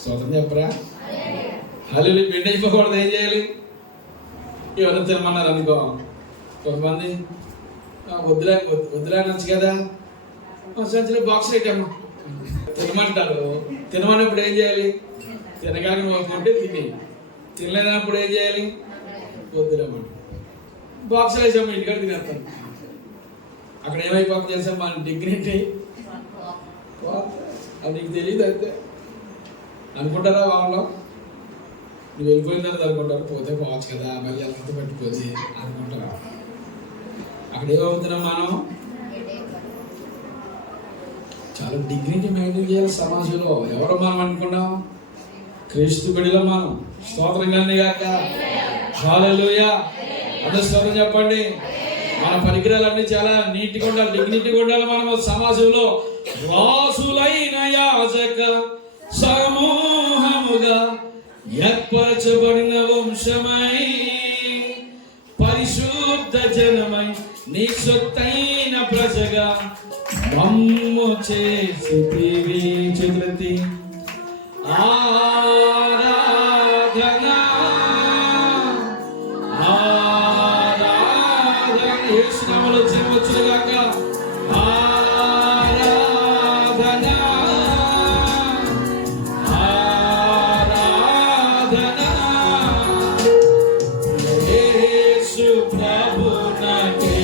స్తోత్రం చెప్పరా? హల్లేలూయా. బెండ్ అయిపోకూడదు. ఏం చేయాలి? ఎవరైనా తినమన్నారు అనుకో, కొంతమంది వద్దురా నచ్చు కదా, సంచిలో బాక్స్ పెట్టాము తినమంటారు. తినమన్నప్పుడు ఏం చేయాలి? తినగానే ఒప్పుకుంటే తిని, తినలేనప్పుడు ఏం చేయాలి? వద్దురామంట. బాక్స్ వేసాము, ఇంటికాడ తినేస్తాను. అక్కడ ఏమైపోతుంది తెలుసా? మన డిగ్నిటీ అది నీకు తెలియదు. అయితే అనుకుంటారా వాళ్ళు నువ్వు వెళ్ళిపోయిన తర్వాత అనుకుంటారు, పోతే పోవచ్చు కదా, మళ్ళీ అంత పట్టిపోతే అనుకుంటారా. అక్కడ ఏమవుతున్నాం? మనం చాలా డిగ్నిటీ మెయింటైన్ చేయాలి సమాజంలో. ఎవరో మనం అనుకున్నాం? క్రీస్తు బిడ్డలో మనం. స్తోత్రం కలుగును గాక. హల్లెలూయా. అందరూ స్తోత్రం చెప్పండి. మన పరికరాలన్నీ చాలా నీట్గా ఉండాలి, డిగ్నిటీగా ఉండాలి. మనం సమాజంలో రాసులైన యాజక సమూహముగా ఏర్పరచబడిన వంశమై, పరిశుద్ధ జనమై, నీ సొత్తైన ప్రజగా మమ్ము చేసితివి. చేతులెత్తి ఆరాధనా, ఆరాధన. యేసు నామములో జీవం వచ్చును గాక. ఆరాధనా, ఆరాధనా. యేసు ప్రభునకే,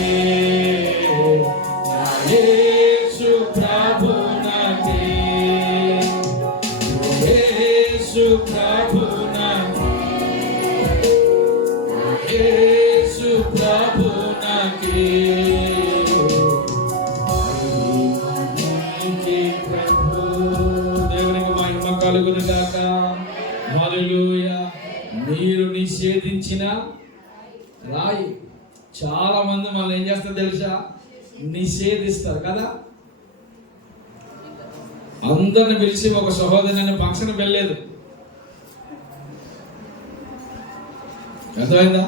యేసు ప్రభునకే, యేసు ప్రభునకే, యేసు ప్రభునకే. దేవునికి మహిమ కలుగును గాక. హల్లెలూయా. మీరు నిషేధించిన రాయి. చాలా మంది మనం ఏం చేస్తారు తెలుసా? నిషేధిస్తారు కదా. అందరిని పిలిచి ఒక సహోదరుని ఫంక్షన్ వెళ్ళలేదు. అర్థమైందా?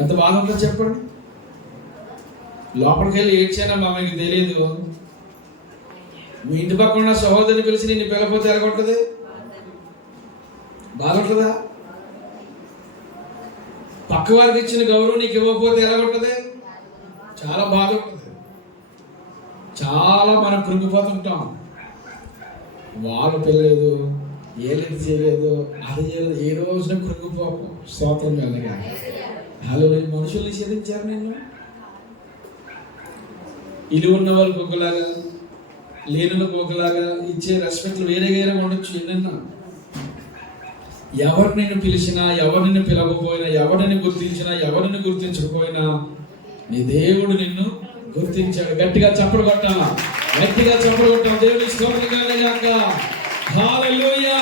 ఎంత బాధ ఉంటుందో చెప్పండి. లోపలికి వెళ్ళి ఏడ్చానా మా మీకు తెలియదు. మీ ఇంటి పక్కన ఉన్న సహోదరుని పిలిచి నిన్ను పిలకపోతే ఎలాగొంటుంది? బాధ ఉంటుందా? పక్క వారికి ఇచ్చిన గౌరవం నీకు ఇవ్వకపోతే ఎలాగొంటుంది? చాలా బాధ ఉంటుంది. చాలా మనం కృంగిపోతుంటాం. వాళ్ళు పిల్లలేదు, ఏలేదు చేయలేదు, అది చేయలేదు, ఏ రోజున కృంగిపోకు. స్తోత్రం కలగా. హల్లెలూయా. మనుషులు నిషేధించారు నిన్ను. ఇల్లు ఉన్న వాళ్ళు కుక్కలాగా, లేనులకు ఒకలాగా ఇచ్చే రెస్పెక్ట్లు వేరే వేరే ఉండొచ్చు. ఎన్నన్నా ఎవరు నిన్ను పిలిచినా, ఎవరు నిన్ను పిలవకపోయినా, ఎవరిని గుర్తించినా, ఎవరిని గుర్తించకపోయినా నీ దేవుడు నిన్ను గుర్తించాడు. గట్టిగా చప్పలు కొట్టాలా, గట్టిగా చప్పలు కొట్టాలి. దేవుడి స్తోత్రం గాక. హల్లెలూయా.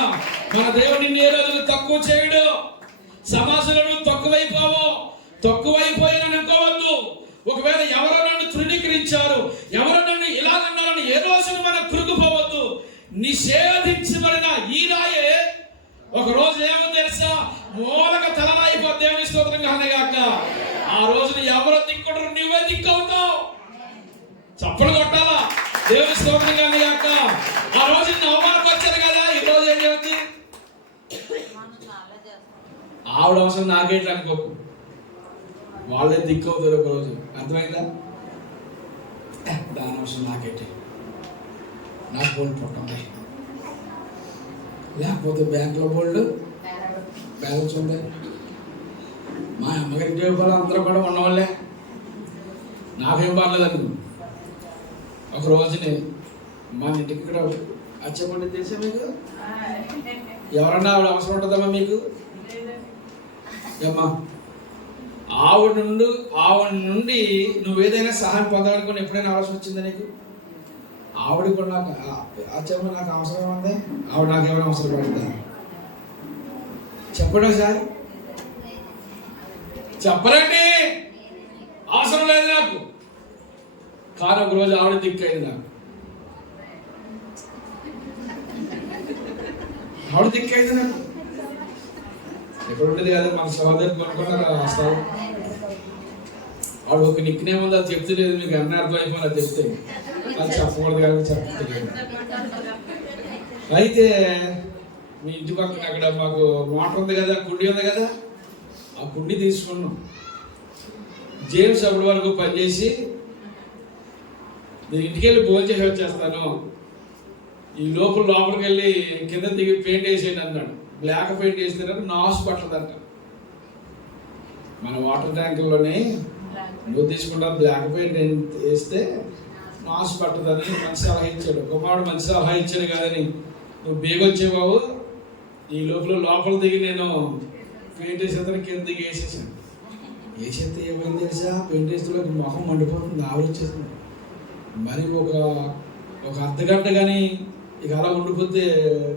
మన దేవుడు నిన్ను ఏ రోజు తక్కువ చేయడు. సమాజంలో నువ్వు తక్కువైపోయిన అనుకోవద్దు. ఒకవేళ ఎవరో నన్ను తృణీకరించారు, ఎవరో నన్ను ఇలాగన్నారని ఏ రోజున మనం కృంగిపోవద్దు. నిషేధించబడిన ఈ రాయే ఒక రోజు ఏమని తెలుసా, మూలక తలనాయిపోతే దేవుని స్తోత్రం గాక. ఆ రోజున ఎవరో దిక్కుడు, నువ్వే దిక్కు అవుతావు. చప్పలు కొట్టాలా, దేవుని స్తోత్రం గాక. ఆ రోజు నిన్ను అవమానపరిచారు కదా, ఈ రోజు ఏం చెబుతుంది? ఆవిడ అవసరం నాకేంటి అనుకోకు, వాళ్ళే దిక్కు అవుతారు ఒక రోజు. అర్థమైందా? దాని అవసరం నాకేంటి, నాకు బోల్డ్ పుట్టింది, లేకపోతే బ్యాంకులో బోల్డ్ బ్యాలెన్స్ ఉంది. మా అమ్మగారి ఉద్యోగాలు అందరూ కూడా ఉన్నవాళ్ళే, నాకేం పర్లేదండి. ఒక రోజుని మా ఇంటికి ఇక్కడ అచ్చపండి తెలిసా మీకు? ఎవరన్నా ఆవిడ అవసరం ఉంటుందమ్మా మీకు? ఏమ్మా, ఆవిడ నుండి నువ్వేదైనా సహాయం పొందాలనుకుని ఎప్పుడైనా అవసరం వచ్చిందా నీకు? ఆవిడ కూడా నాకు అచ్చమ్మ నాకు అవసరం ఉంది, ఆవిడ నాకేమైనా అవసరం పడుతుందా? చెప్పండి సార్, చెప్పరండి. అవసరం లేదు నాకు, కానీ ఒక రోజు ఆవిడ దిక్కైంది నాకు. ఆవిడ దిక్కైంది నాకు. ఎక్కడ ఉండేది కదా, మన సహోదరు కొనుక్కున్నారు వస్తారు. ఆవిడ ఒక నిక్ నేమ్ ఉంది, అది చెప్తే లేదు మీకు అన్నీ అర్థం అయిపోయింది. అది చెప్తే అది చెప్పకూడదు కానీ చెప్తే. అయితే మీ ఇంటి పక్కన అక్కడ మాకు మోటార్ ఉంది కదా, కుండి ఉంది కదా, ఆ కుండి తీసుకున్నాం. జేమ్స్ అప్పటి వరకు పనిచేసి నేను ఇంటికి వెళ్ళి భోజనం చేసి వచ్చేస్తాను, ఈ లోపలికి వెళ్ళి కింద దిగి పెయింట్ వేసేయండి అన్నాడు. బ్లాక్ పెయింట్ వేస్తే నాసు పట్టదంట. మన వాటర్ ట్యాంకుల్లోనే నువ్వు తీసుకుంటా బ్లాక్ పెయింట్ వేస్తే నాసు పట్టదని మంచి సలహా ఇచ్చాడు. కుమారుడు మంచి సలహా ఇచ్చాడు కాదని నువ్వు బేగొచ్చే బాబు, ఈ లోపల దిగి నేను పెయింట్ వేసేదాన్ని కింద దిగి వేసేసాను. వేసేస్తే ఏమైంది తెలుసా, పెయింట్ వేస్తే మొహం మండిపోతుంది, ఆవిడ వచ్చేస్తుంది. మరి ఒక అర్ధగంట కానీ ఇక అలా ఉండిపోతే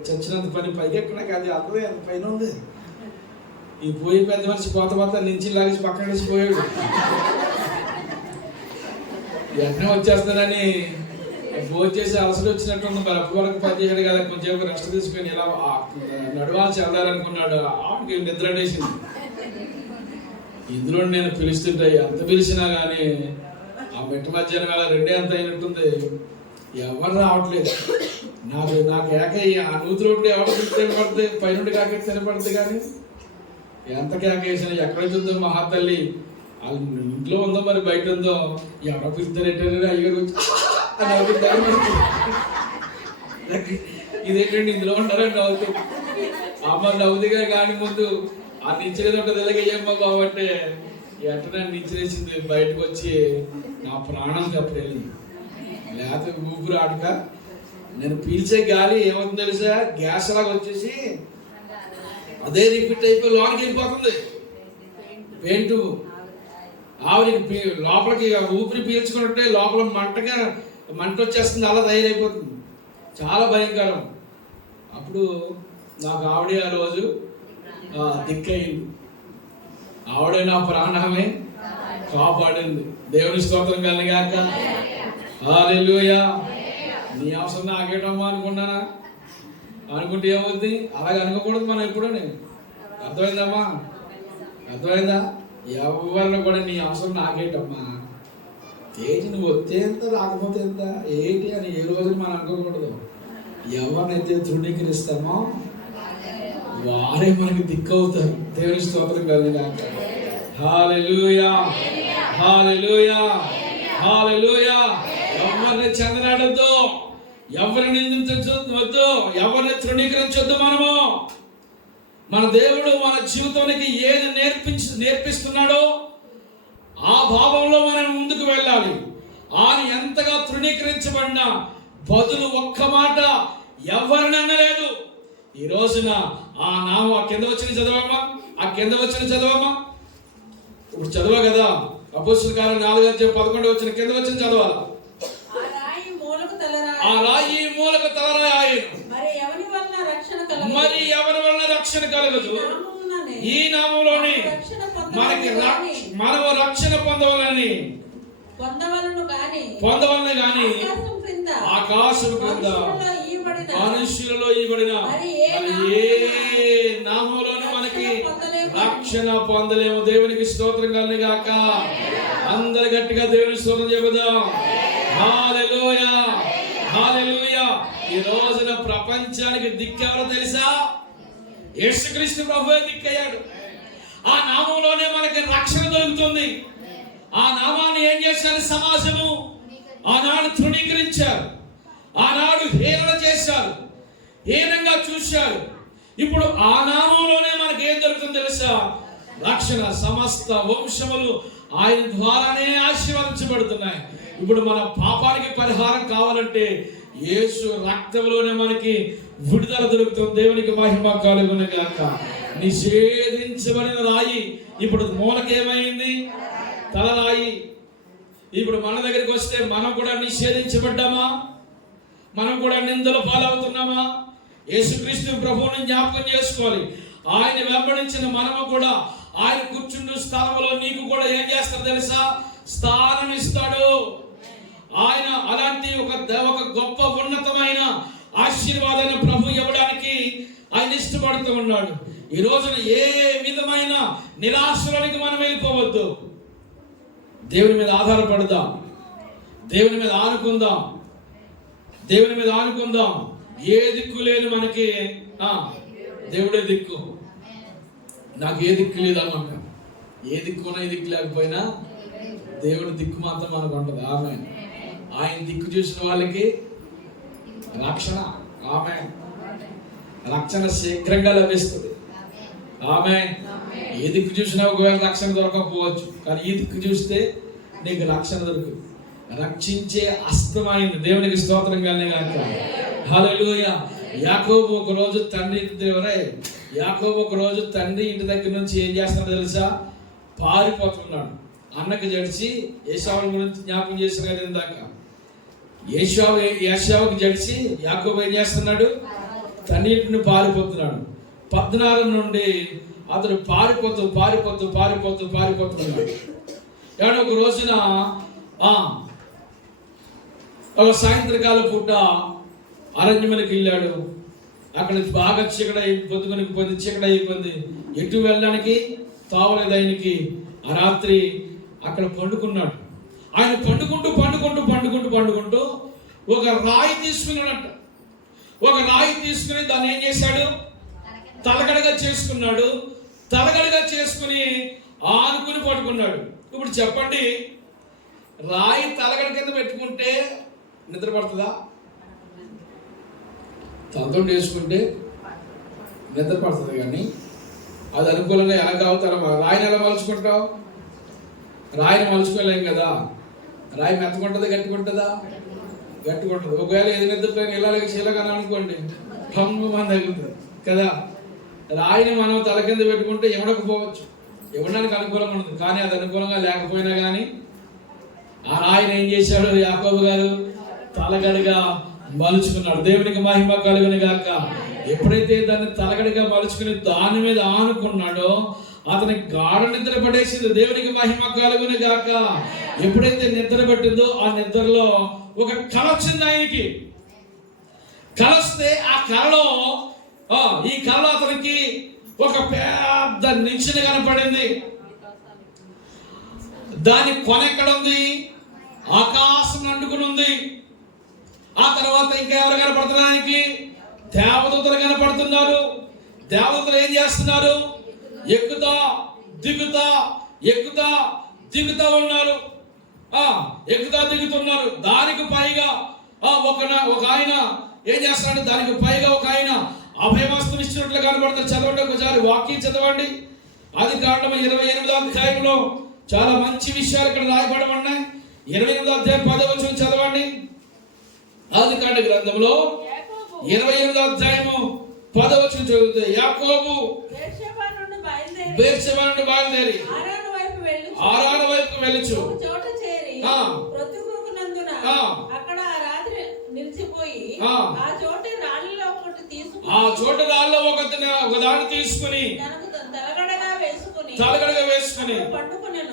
చచ్చినంత పని. పైకి ఎక్కడ అది అర్థమే, అది పైన ఉంది. ఈ పోయి పెద్ద మనిషి కోత నుంచి లాగేసి పక్కన నుంచి పోయాడు. వెంటనే వచ్చేస్తానని భోజనం చేసి అలసలు వచ్చినట్టు మరి అప్పటి వరకు పని చేశాడు కదా, కొంచెం రెస్ట్ తీసుకొని ఇలా నడవాల్సి వెళ్ళాలనుకున్నాడు. ఆమెకి నిద్ర వేసింది. ఇందులో నేను పిలుస్తుంటే ఎంత పిలిచినా కానీ ఆ మెట్ట మధ్యాహ్నం వేళ 2 ఎంత అయినట్టుంది, ఎవరు రావట్లేదు. నాకు ఏకయ్యి ఆ నూతులు ఉండి ఎవరు తినపడుతుంది, పైనుండి కాకెట్టి తినపడుతుంది. కానీ ఎంత కేక వేసినా ఎక్కడ చూద్దాం మహాతల్లి, వాళ్ళు ఇంట్లో ఉందో మరి బయట ఉందో, ఎవరో పిలుస్తారేంటంటే అయ్యగారు వచ్చి ఇదేంటండి ఇందులో ఉంటారని నవ్వుతుంది. అమ్మ నవ్వుదిగా కానీ ముందు ఆ నిచ్చేది ఉంటుంది ఎలాగయ్యమ్మ బాబు అంటే ఎట్లా నిచ్చేసింది. బయటకు వచ్చి నా ప్రాణం తప్పలేదు, లేకపోతే ఊపిరి ఆడక నేను పీల్చే గాలి ఏమవుతుంది తెలుసా, గ్యాస్ లాగా వచ్చేసి అదే రిపీట్ అయిపోయి లోనికి వెళ్ళిపోతుంది పెయింట్. ఆవిడకి లోపలికి ఊపిరి పీల్చుకుంటే లోపల మంట వచ్చేస్తుంది, అలా తయారైపోతుంది. చాలా భయంకరం. అప్పుడు నాకు ఆవిడే ఆ రోజు దిక్కయింది. ఆవిడే నా ప్రాణమే కాపాడింది. దేవుని స్తోత్రం కలిగాక. హల్లెలూయా. నీ అవసరం నాకేటమ్మా అనుకున్నానా? అనుకుంటే ఏమవుద్ది? అలాగే అనుకోకూడదు మనం ఎప్పుడూ. అర్థమైందమ్మా? అర్థమైందా? ఎవరిని కూడా నీ అవసరం నాకేటమ్మా, ఏంటి నువ్వు వస్తే ఎంత రాకపోతే ఎంత ఏంటి అని ఏ రోజు మనం అనుకోకూడదు. ఎవరినైతే తృణీకరిస్తామో వారే మనకి దిక్కు అవుతారు. దేవుని స్తోత్రం కలిగాక. హల్లెలూయా, హల్లెలూయా, హల్లెలూయా. ఎవరిని చెందనాడొద్దు, ఎవరిని నిందించవద్దు, ఎవరిని తృణీకరించొద్దు. మన దేవుడు మన జీవితానికి ఏది నేర్పిస్తున్నాడో ఆ భావంలో మనం ముందుకు వెళ్ళాలి. ఆయన ఎంతగా తృణీకరించబడినా బదులు ఒక్క మాట ఎవరిని అనలేదు. ఈ రోజున ఆ నామం ఆ కింద వచ్చిన చదవమ్మా, ఆ కింద వచ్చిన చదవమ్మా. ఇప్పుడు చదవ కదా, అపోస్తలుల కార్యాలు 4:11 వచ్చిన కింద వచ్చిన చదవాలి. ఆ రాయి మూలకు తలరాయి, ఆ రాయి మూలకు తలరాయి ఆయను. మరి ఎవరి వలన రక్షణ కలగదు, మరి ఎవరి వలన రక్షణ కలగదు. ఈ నామంలోనే మనకి మనము రక్షణ పొందవలని ఆకాశం క్రింద మనుషులలో ఇవ్వబడిన ఏ నామంలోనూ మనకి రక్షణ పొందలేము. దేవునికి స్తోత్రం కలుగును గాక. అందరు గట్టిగా దేవుని స్తోత్రం చెబుదాం. హల్లెలూయా, హల్లెలూయా. ఈ రోజున ప్రపంచానికి దిక్కెవరో తెలుసా? యేసుక్రీస్తు ప్రభువే దిక్కయ్యాడు. ఆ నామంలోనే మనకి రక్షణ దొరుకుతుంది. ఆ నామాన్ని ఏం చేశారు? సమాజము ఆనాడు తృణీకరించారు, ఆనాడు హేళన చేశారు, హీనంగా చూశారు. ఇప్పుడు ఆ నామంలోనే మనకి ఏం దొరుకుతుంది తెలుసా? రక్షణ. సమస్త వంశములు ఆయన ద్వారానే ఆశీర్వదించబడుతున్నాయి. ఇప్పుడు మన పాపానికి పరిహారం కావాలంటే యేసు రక్తంలోనే మనకి విడుదల దొరుకుతుంది. దేవునికి మహిమ కలుగును గాక. నిషేధించబడిన రాయి ఇప్పుడు మూలకేమైంది? తలరాయి. ఇప్పుడు మన దగ్గరికి వస్తే మనం కూడా నిషేధించబడ్డామా? మనం కూడా నిందల పాలవుతున్నామా? యేసుక్రీస్తు ప్రభువుని జ్ఞాపకం చేసుకోవాలి. ఆయన వెంబడించిన మనము కూడా ఆయన కూర్చుండు స్థలంలో నీకు కూడా ఏం చేస్తాడు తెలుసా? స్థానం ఇస్తాడు. ఆయన అలాంటి ఒక గొప్ప ఉన్నతమైన ఆశీర్వాదాన్ని ప్రభు ఇవ్వడానికి ఆయన ఇష్టపడుతూ ఉన్నాడు. ఈ రోజున ఏ విధమైన నిరాశలోనికి మనం వెళ్ళిపోవద్దు. దేవుని మీద ఆధారపడదాం, దేవుని మీద ఆనుకుందాం, దేవుని మీద ఆనుకుందాం. ఏ దిక్కు లేదు మనకి, దేవుడే దిక్కు. నాకు ఏ దిక్కు లేదన్నమాట. ఏ దిక్కున్నా ఏ దిక్కు లేకపోయినా దేవుడి దిక్కు మాత్రం మనకు ఉంటుంది. ఆమె ఆయన దిక్కు చూసిన వాళ్ళకి రక్షణ, ఆమె రక్షణ శీఘ్రంగా లభిస్తుంది. ఆమె ఏ దిక్కు చూసినా ఒకవేళ రక్షణ దొరకకపోవచ్చు, కానీ ఈ దిక్కు చూస్తే నీకు రక్షణ దొరుకుతుంది. రక్షించే అస్తమైంది. దేవునికి స్తోత్రం కలుగును గాక. హల్లెలూయా. యాకోబు ఒక రోజు తండ్రి ఇంటి దగ్గర నుంచి ఏం చేస్తున్నాడు తెలుసా? పారిపోతున్నాడు. అన్నకు జడిచి ఏశావు గురించి జ్ఞాపకం చేసిన కదా ఇందాక. ఏశావుకి జడిచి యాకోబు ఏం చేస్తున్నాడు? తన్నింటిని పారిపోతున్నాడు. 14 నుండి అతడు పారిపోతున్నాడు. కానీ ఒక రోజున ఒక సాయంత్రకాల పూట అరణ్యమునికి వెళ్ళాడు. అక్కడ బాగా చీకటి అయిపోయింది. ఎటు వెళ్ళడానికి తావలేదు ఆయనకి. ఆ రాత్రి అక్కడ పండుకున్నాడు. ఆయన పండుకుంటూ ఒక రాయి తీసుకున్నాడంట. ఒక రాయి తీసుకుని దాన్ని ఏం చేశాడు? తలగడగా చేసుకున్నాడు. తలగడగా చేసుకుని ఆనుకుని పడుకున్నాడు. ఇప్పుడు చెప్పండి, రాయి తలగడ కింద పెట్టుకుంటే నిద్ర పడుతుందా? తలతో వేసుకుంటే నిద్ర పడుతుంది, కానీ అది అనుకూలంగా ఎలా కావుతారో. రాయిని ఎలా మలుచుకుంటావు? రాయిని మలుచుకోలేం కదా. రాయి మెత్తకుంటుందా గట్టికుంటుందా? గట్టికుంటుంది. ఒకవేళ ఏది నిద్రపోయిన ఇలా శీలగానే అనుకోండి, మంది తగ్గుతుంది కదా. రాయిని మనం తల కింద పెట్టుకుంటే ఎవడకపోవచ్చు, ఇవ్వడానికి అనుకూలంగా ఉంటుంది. కానీ అది అనుకూలంగా లేకపోయినా కానీ ఆ రాయిని ఏం చేశాడు యాకోబు గారు? తలగడగా మలుచుకున్నాడు. దేవునికి మహిమ కలుగును గాక. ఎప్పుడైతే దాన్ని తలగడగా మలుచుకుని దాని మీద ఆనుకున్నాడో అతని గాఢ నిద్ర పడేసింది. దేవునికి మహిమ కలుగును గాక. ఎప్పుడైతే నిద్ర పట్టిందో ఆ నిద్రలో ఒక కళ వచ్చింది ఆయనకి. కళ వస్తే ఆ కళలో ఈ కళ అతనికి ఒక పెద్ద నిచ్చెన కనపడింది. దాని కొనెక్కడ ఉంది? ఆకాశం అంటుకుని ఉంది. ఆ తర్వాత ఇంకా ఎవరు కనపడుతున్నారు ఆయనకి? దేవదూతలు కనపడుతున్నారు. దేవదూతలు ఏం చేస్తున్నారు? ఎక్కుతా ఉన్నారు. ఎక్కుతా దిగుతున్నారు. దానికి పైగా ఒక ఆయన ఏం చేస్తున్నాడు? దానికి పైగా ఒక ఆయన అభయమస్తం ఇచ్చినట్లు కనబడుతుంది. చదవండి ఒకసారి, వాక్యం చదవండి. ఆదికాండము 28వ అధ్యాయంలో చాలా మంచి విషయాలు ఇక్కడ రాయబడి ఉన్నాయి. 28వ అధ్యాయం 10వ వచనం చదవండి. ఆదికాండ గ్రంథంలో యాకోబు 28వ అధ్యాయము 10వ వచనం చదివితే, యాకోబు బెర్షెబా నుండి బయలుదేరి బెర్షెబా నుండి బయలుదేరి హారాను వైపు వెళ్ళుచు హారాను వైపుకు వెళ్ళుచు ఒక చోట చేరి ఆ. ప్రొద్దుకూకునందున ఆ. అక్కడ ఆ రాత్రి నిలిచిపోయి ఆ. ఆ చోట రాళ్ళలో ఒకటి తీసుకుని ఆ చోట రాళ్ళలో ఒకదాన్ని తీసుకుని తనకు తలగడగా వేసుకుని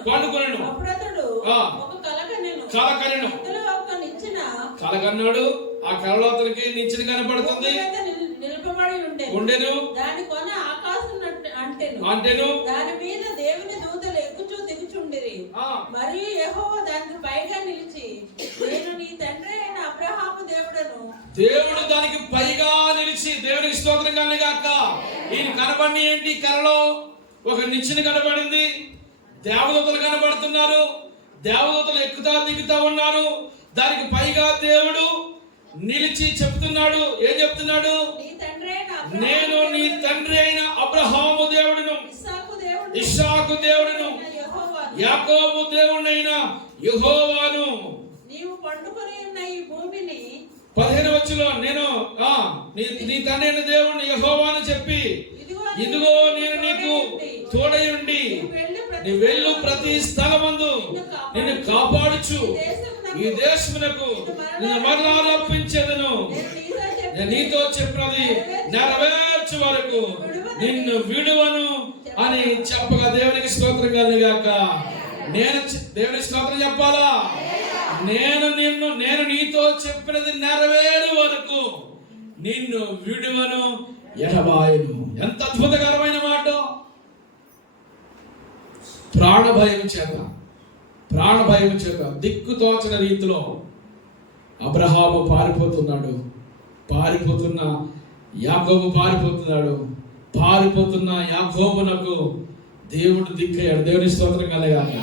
పండుకొనెను. అప్పుడతడు ఆ. ఒక కల కనెను. కలకనెను. అందులో ఒక నిచ్చెన కలకన్నాడు. ఆ కలలో అతనికి నిచ్చెన కనపడుతుంది. భూమి మీద నిలపబడి ఉండెను. దాని కొన ఆకాశం అంటెను. దాని మీద దేవుని దూతలు ఎక్కుచూ దిగుచుండిరి. ఆ. మరియు యెహోవా దానికి పైగా నిలిచి, నేను నీ తండ్రి అయిన అబ్రహాము దేవుడను. దేవుడు దానికి పైగా నిలిచి, దేవునికి స్తోత్రం కలుగాక. ఈయన కనబడి ఏంటి? కలలో ఒక నిచ్చెన కనబడింది. దేవదూతలు కనబడుతున్నారు. దేవదూతలు ఎక్కుతా దిగుతా ఉన్నారు. దానికి పైగా దేవుడు నిలిచి చెప్తున్నాడు. ఏం చెప్తున్నాడు? నేను నీ తండ్రి అయిన అబ్రహాము దేవుడును, ఇస్సాకు దేవుడును, యాకోబు దేవుడైన యెహోవాను. నీవు పండుకొని ఉన్న ఈ భూమిని 15వ వచనంలో నేను నీ తండ్రి అయిన దేవుడిని యెహోవాను చెప్పి, ఇదిగో నేను నీకు తోడై ఉండి నీ వెళ్ళు ప్రతి స్థలమందు నిన్ను కాపాడుచు ఈ దేశమునకు నిన్ను మరలా రప్పించేదను. నేను నీతో చెప్పినది నెరవేర్చు వరకు నిన్ను విడువను అని చెప్పగా దేవునికి స్తోత్రం కలుగాక. నేను దేవునికి స్తోత్రం చెప్పాలా? నేను నీతో చెప్పినది నెరవేరు వరకు నిన్ను విడువను, ఎడబాయను. ఎంత అద్భుతకరమైన మాట! ప్రాణభయం చేత దిక్కుతోచని రీతిలో అబ్రహాము పారిపోతున్న యాకోబు పారిపోతున్న యాకోబునకు దేవుడు దిక్కయ్యాడు. దేవుని స్తోత్రం కలగాలి.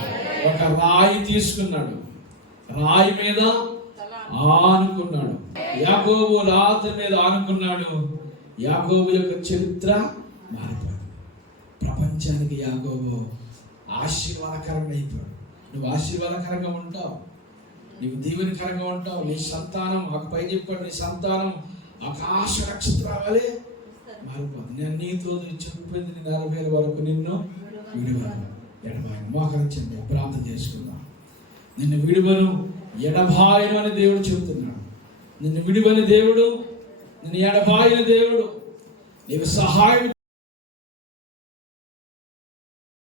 ఒక రాయి తీసుకున్నాడు, రాయి మీద ఆనుకున్నాడు. యాకోబు రాతి మీద ఆనుకున్నాడు. యాకోబు యొక్క చరిత్ర మారిపోయింది. ప్రపంచానికి యాకోబు ఆశీర్వాదకరంగా అయిపోయాడు. నువ్వు ఆశీర్వాదకరంగా ఉంటావు, నీవు దీవెనకరంగా ఉంటావు. నీ సంతానం పై చెప్పాడు, నీ సంతానం ఆకాశ నక్షత్రాలే మారిపోతుంది. నేను నీతో చెప్పింది నెరవేరే వరకు నిన్ను విడువను, ఎడబాయను. మోకరించండి, ప్రార్థన చేసుకుందాం. నిన్ను విడువను, ఎడబాయను అని దేవుడు చెబుతున్నాడు. నిన్ను విడువని దేవుడు, నిన్ను ఎడబాయని దేవుడు, నీకు సహాయం